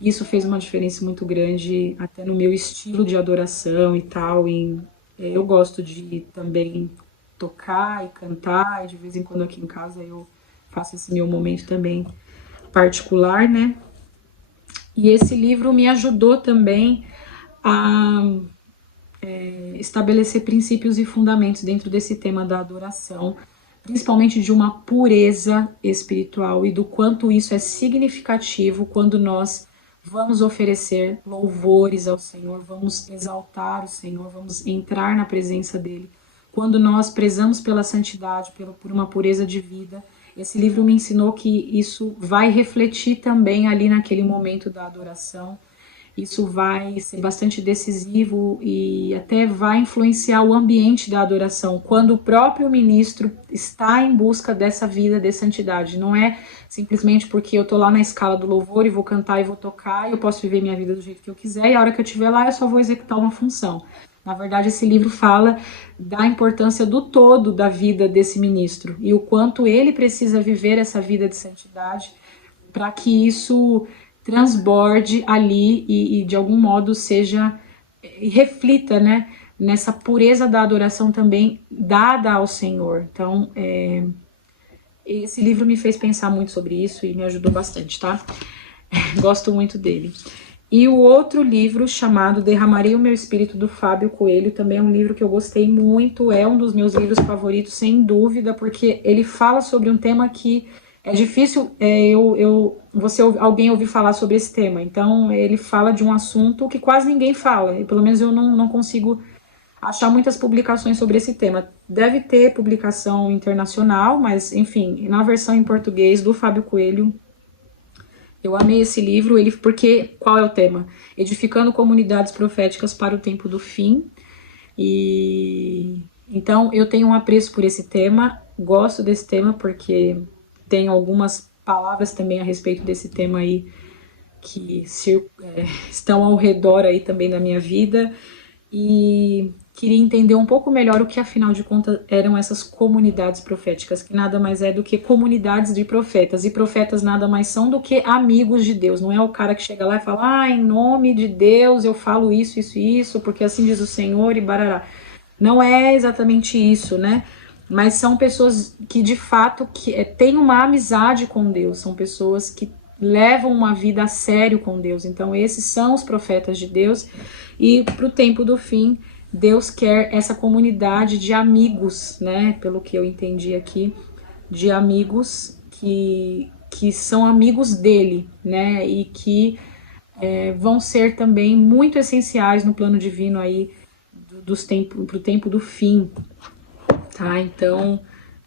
Isso fez uma diferença muito grande até no meu estilo de adoração e tal. Eu gosto de também tocar e cantar, e de vez em quando aqui em casa eu faço esse meu momento também particular, né? E esse livro me ajudou também a estabelecer princípios e fundamentos dentro desse tema da adoração, principalmente de uma pureza espiritual e do quanto isso é significativo quando nós vamos oferecer louvores ao Senhor, vamos exaltar o Senhor, vamos entrar na presença dele. Quando nós prezamos pela santidade, por uma pureza de vida, esse livro me ensinou que isso vai refletir também ali naquele momento da adoração. Isso vai ser bastante decisivo e até vai influenciar o ambiente da adoração, quando o próprio ministro está em busca dessa vida de santidade. Não é simplesmente porque eu tô lá na escala do louvor e vou cantar e vou tocar e eu posso viver minha vida do jeito que eu quiser e a hora que eu estiver lá eu só vou executar uma função. Na verdade, esse livro fala da importância do todo da vida desse ministro e o quanto ele precisa viver essa vida de santidade para que isso transborde ali e de algum modo seja, reflita, né, nessa pureza da adoração também dada ao Senhor. Então, esse livro me fez pensar muito sobre isso e me ajudou bastante, tá? Gosto muito dele. E o outro livro chamado Derramarei o Meu Espírito, do Fábio Coelho, também é um livro que eu gostei muito, é um dos meus livros favoritos, sem dúvida, porque ele fala sobre um tema que é difícil alguém ouvir falar sobre esse tema. Então, ele fala de um assunto que quase ninguém fala, e pelo menos eu não consigo achar muitas publicações sobre esse tema. Deve ter publicação internacional, mas, enfim, na versão em português do Fábio Coelho, eu amei esse livro, porque qual é o tema? Edificando comunidades proféticas para o tempo do fim. E então eu tenho um apreço por esse tema, gosto desse tema porque tem algumas palavras também a respeito desse tema aí que estão ao redor aí também da minha vida. E queria entender um pouco melhor o que, afinal de contas, eram essas comunidades proféticas, que nada mais é do que comunidades de profetas, e profetas nada mais são do que amigos de Deus. Não é o cara que chega lá e fala, em nome de Deus eu falo isso, isso e isso, porque assim diz o Senhor e barará. Não é exatamente isso, né? Mas são pessoas que, de fato, têm uma amizade com Deus, são pessoas que levam uma vida a sério com Deus. Então, esses são os profetas de Deus. E para o tempo do fim, Deus quer essa comunidade de amigos, né? Pelo que eu entendi aqui, de amigos que são amigos dele, né? E que vão ser também muito essenciais no plano divino aí para o tempo do fim, tá? Então,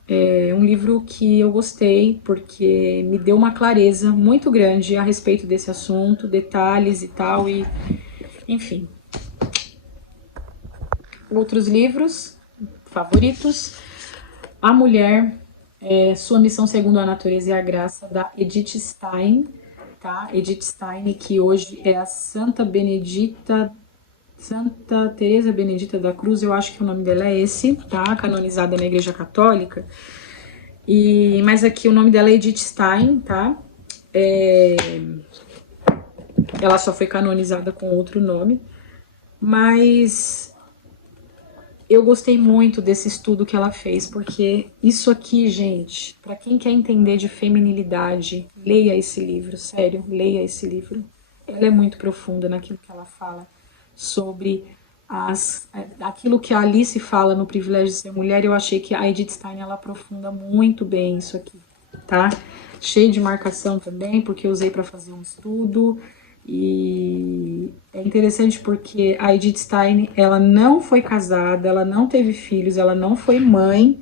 é um livro que eu gostei porque me deu uma clareza muito grande a respeito desse assunto, detalhes e tal, e enfim. Outros livros favoritos: A Mulher, Sua Missão Segundo a Natureza e a Graça, da Edith Stein, tá? Edith Stein, que hoje é a Santa Teresa Benedita da Cruz, eu acho que o nome dela é esse, tá? Canonizada na Igreja Católica. Mas aqui o nome dela é Edith Stein, tá? Ela só foi canonizada com outro nome, mas eu gostei muito desse estudo que ela fez, porque isso aqui, gente, para quem quer entender de feminilidade, leia esse livro, sério, leia esse livro. Ela é muito profunda naquilo que ela fala sobre aquilo que a Alice fala no Privilégio de Ser Mulher. Eu achei que a Edith Stein, ela aprofunda muito bem isso aqui, tá? Cheio de marcação também, porque eu usei para fazer um estudo. E é interessante porque a Edith Stein, ela não foi casada, ela não teve filhos, ela não foi mãe,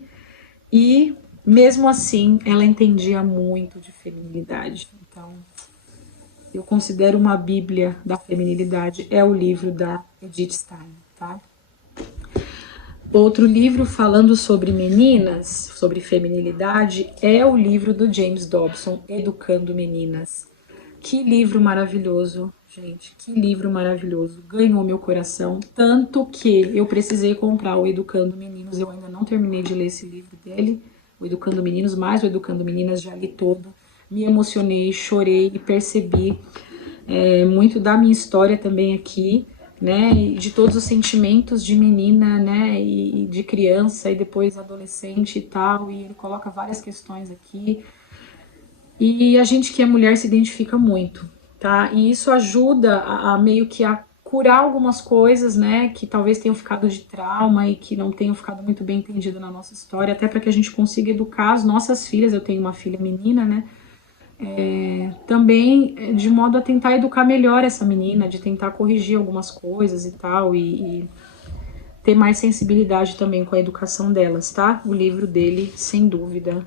e mesmo assim ela entendia muito de feminilidade. Então, eu considero uma bíblia da feminilidade, é o livro da Edith Stein, tá? Outro livro falando sobre meninas, sobre feminilidade, é o livro do James Dobson, Educando Meninas. Que livro maravilhoso, gente, que livro maravilhoso. Ganhou meu coração, tanto que eu precisei comprar o Educando Meninos. Eu ainda não terminei de ler esse livro dele, o Educando Meninos, mas o Educando Meninas já li todo. Me emocionei, chorei e percebi muito da minha história também aqui, né, e de todos os sentimentos de menina, né, e de criança e depois adolescente e tal, e ele coloca várias questões aqui, e a gente que é mulher se identifica muito, tá, e isso ajuda a meio que a curar algumas coisas, né, que talvez tenham ficado de trauma e que não tenham ficado muito bem entendido na nossa história, até para que a gente consiga educar as nossas filhas. Eu tenho uma filha menina, né, também de modo a tentar educar melhor essa menina, de tentar corrigir algumas coisas e tal, e ter mais sensibilidade também com a educação delas, tá? O livro dele, sem dúvida,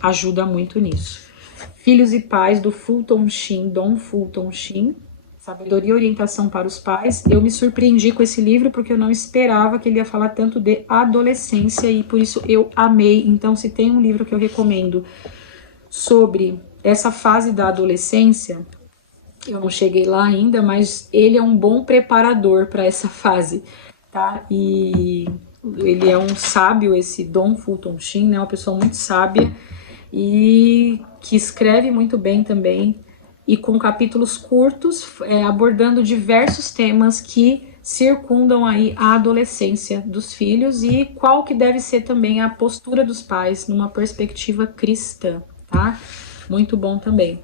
ajuda muito nisso. Filhos e Pais, do Fulton Sheen, Dom Fulton Sheen, Sabedoria e Orientação para os Pais. Eu me surpreendi com esse livro porque eu não esperava que ele ia falar tanto de adolescência e por isso eu amei. Então, se tem um livro que eu recomendo sobre essa fase da adolescência, eu não cheguei lá ainda, mas ele é um bom preparador para essa fase, tá? E ele é um sábio, esse Dom Fulton Sheen, né? Uma pessoa muito sábia e que escreve muito bem também, e com capítulos curtos, abordando diversos temas que circundam aí a adolescência dos filhos e qual que deve ser também a postura dos pais numa perspectiva cristã, tá? Muito bom também.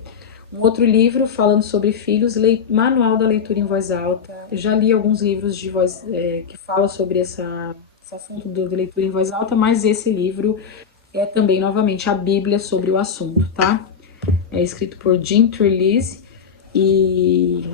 Um outro livro falando sobre filhos, Manual da Leitura em Voz Alta. Eu já li alguns livros de voz que falam sobre esse assunto de leitura em voz alta, mas esse livro é também, novamente, a Bíblia sobre o assunto, tá? É escrito por Jim Trelease e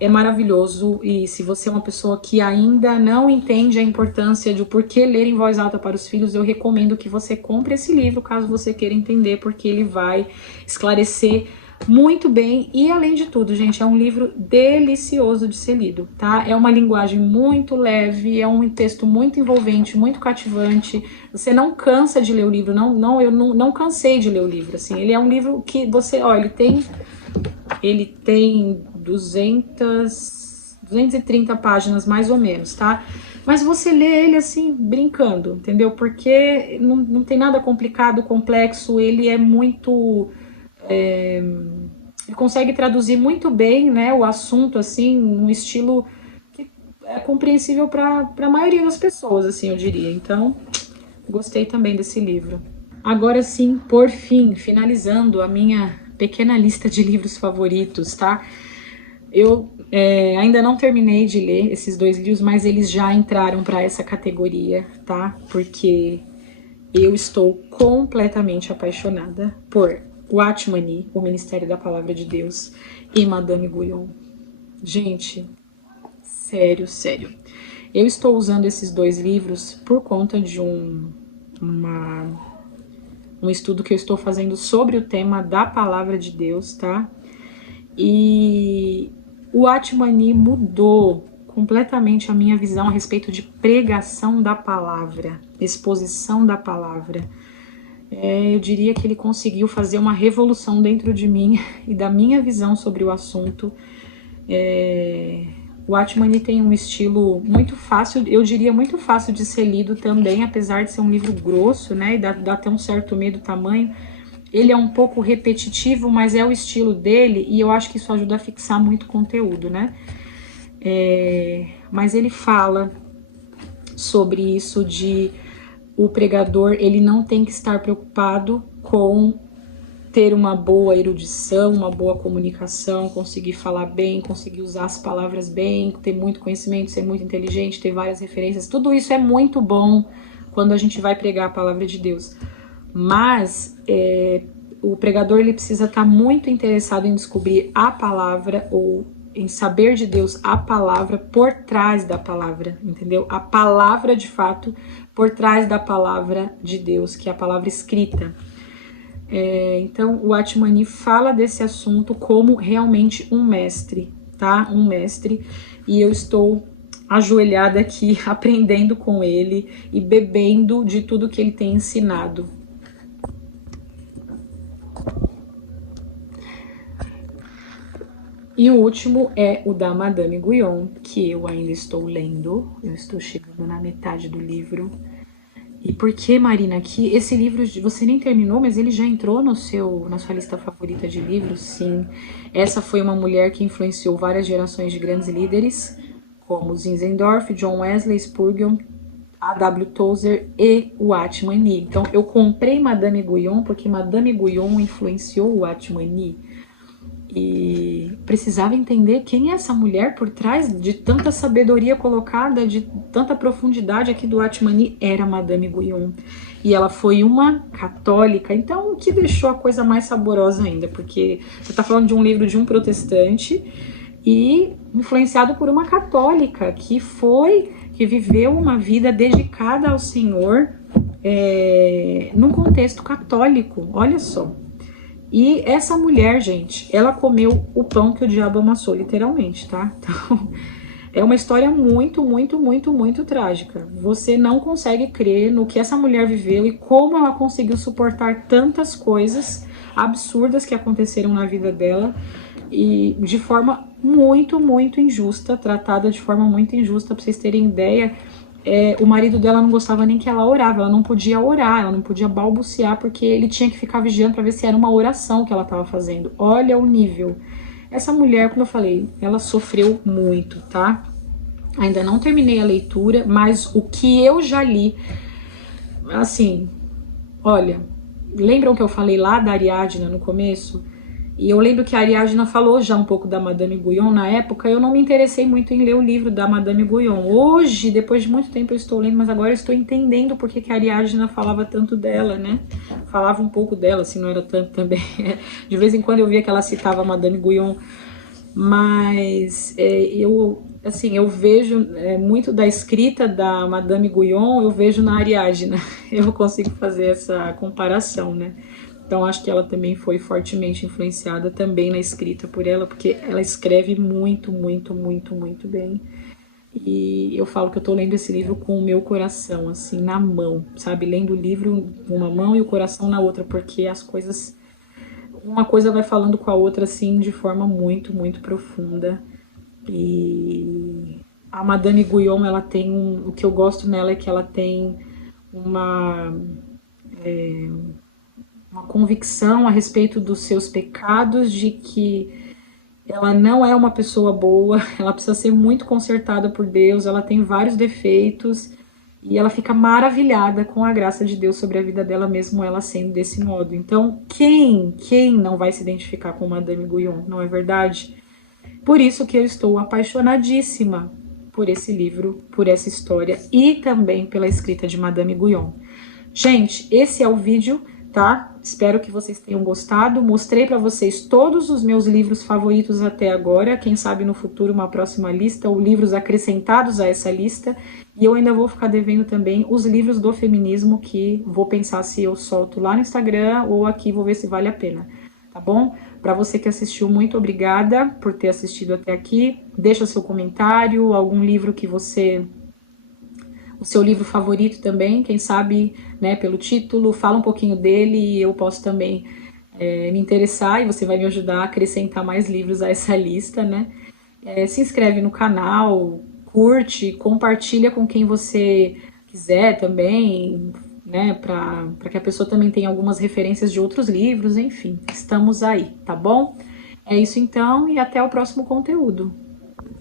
é maravilhoso. E se você é uma pessoa que ainda não entende a importância de o porquê ler em voz alta para os filhos, eu recomendo que você compre esse livro, caso você queira entender, porque ele vai esclarecer muito bem. E além de tudo, gente, é um livro delicioso de ser lido, tá? É uma linguagem muito leve, é um texto muito envolvente, muito cativante. Você não cansa de ler o livro, eu não cansei de ler o livro, assim. Ele é um livro que você, ó, ele tem 230 páginas mais ou menos, tá? Mas você lê ele assim, brincando, entendeu? Porque não tem nada complicado, complexo, ele é muito... ele consegue traduzir muito bem, né, o assunto, assim, num estilo que é compreensível para a maioria das pessoas, assim, eu diria. Então, gostei também desse livro. Agora sim, por fim, finalizando a minha pequena lista de livros favoritos, tá? Eu ainda não terminei de ler esses 2 livros, mas eles já entraram para essa categoria, tá? Porque eu estou completamente apaixonada por Watchmani, o Ministério da Palavra de Deus, e Madame Guyon. Gente, sério, sério. Eu estou usando esses 2 livros por conta de um estudo que eu estou fazendo sobre o tema da Palavra de Deus, tá? E o Watchmani mudou completamente a minha visão a respeito de pregação da palavra, exposição da palavra. Eu diria que ele conseguiu fazer uma revolução dentro de mim e da minha visão sobre o assunto. O Watchmani tem um estilo muito fácil, eu diria muito fácil de ser lido também, apesar de ser um livro grosso, né, e dá até um certo medo do tamanho. Ele é um pouco repetitivo, mas é o estilo dele, e eu acho que isso ajuda a fixar muito conteúdo, né? Mas ele fala sobre isso de o pregador, ele não tem que estar preocupado com ter uma boa erudição, uma boa comunicação, conseguir falar bem, conseguir usar as palavras bem, ter muito conhecimento, ser muito inteligente, ter várias referências. Tudo isso é muito bom quando a gente vai pregar a palavra de Deus. Mas o pregador ele precisa estar muito interessado em descobrir a palavra ou em saber de Deus a palavra por trás da palavra, entendeu? A palavra de fato por trás da palavra de Deus, que é a palavra escrita. Então o Watchmani fala desse assunto como realmente um mestre, tá? Um mestre, e eu estou ajoelhada aqui aprendendo com ele e bebendo de tudo que ele tem ensinado. E o último é o da Madame Guyon, que eu ainda estou lendo, eu estou chegando na metade do livro. E por que, Marina, que esse livro você nem terminou, mas ele já entrou na sua lista favorita de livros? Sim, essa foi uma mulher que influenciou várias gerações de grandes líderes, como Zinzendorf, John Wesley, Spurgeon, A.W. Tozer e o Watchmani. Então eu comprei Madame Guyon porque Madame Guyon influenciou o Watchmani. E precisava entender quem é essa mulher por trás de tanta sabedoria colocada, de tanta profundidade aqui do Watchmani. Era Madame Guyon. E ela foi uma católica, então o que deixou a coisa mais saborosa ainda, porque você está falando de um livro de um protestante e influenciado por uma católica que viveu uma vida dedicada ao Senhor num contexto católico, olha só. E essa mulher, gente, ela comeu o pão que o diabo amassou, literalmente, tá? Então, é uma história muito, muito, muito, muito trágica. Você não consegue crer no que essa mulher viveu e como ela conseguiu suportar tantas coisas absurdas que aconteceram na vida dela e de forma muito, muito injusta, tratada de forma muito injusta. Pra vocês terem ideia, o marido dela não gostava nem que ela orava, ela não podia orar, ela não podia balbuciar, porque ele tinha que ficar vigiando para ver se era uma oração que ela estava fazendo. Olha o nível. Essa mulher, como eu falei, ela sofreu muito, tá? Ainda não terminei a leitura, mas o que eu já li, assim, olha, lembram que eu falei lá da Ariadna no começo? E eu lembro que a Ariadna falou já um pouco da Madame Guyon na época, eu não me interessei muito em ler o livro da Madame Guyon. Hoje, depois de muito tempo eu estou lendo, mas agora eu estou entendendo porque que a Ariadna falava tanto dela, né? Falava um pouco dela, se não era tanto também. De vez em quando eu via que ela citava a Madame Guyon, mas eu vejo muito da escrita da Madame Guyon, eu vejo na Ariadna. Eu consigo fazer essa comparação, né? Então acho que ela também foi fortemente influenciada também na escrita por ela, porque ela escreve muito, muito, muito, muito bem. E eu falo que eu tô lendo esse livro com o meu coração, assim, na mão, sabe? Lendo o livro com uma mão e o coração na outra, porque as coisas, uma coisa vai falando com a outra, assim, de forma muito, muito profunda. E a Madame Guyon, ela tem o que eu gosto nela é que ela tem uma uma convicção a respeito dos seus pecados, de que ela não é uma pessoa boa, ela precisa ser muito consertada por Deus, ela tem vários defeitos e ela fica maravilhada com a graça de Deus sobre a vida dela, mesmo ela sendo desse modo. Então, quem não vai se identificar com Madame Guyon, não é verdade? Por isso que eu estou apaixonadíssima por esse livro, por essa história e também pela escrita de Madame Guyon. Gente, esse é o vídeo, tá? Espero que vocês tenham gostado. Mostrei para vocês todos os meus livros favoritos até agora. Quem sabe no futuro uma próxima lista ou livros acrescentados a essa lista. E eu ainda vou ficar devendo também os livros do feminismo, que vou pensar se eu solto lá no Instagram ou aqui, vou ver se vale a pena, tá bom? Para você que assistiu, muito obrigada por ter assistido até aqui. Deixa seu comentário, algum livro que você... o seu livro favorito também, quem sabe, né, pelo título, fala um pouquinho dele e eu posso também me interessar e você vai me ajudar a acrescentar mais livros a essa lista, né? Se inscreve no canal, curte, compartilha com quem você quiser também, né, para que a pessoa também tenha algumas referências de outros livros, enfim, estamos aí, tá bom? É isso então e até o próximo conteúdo.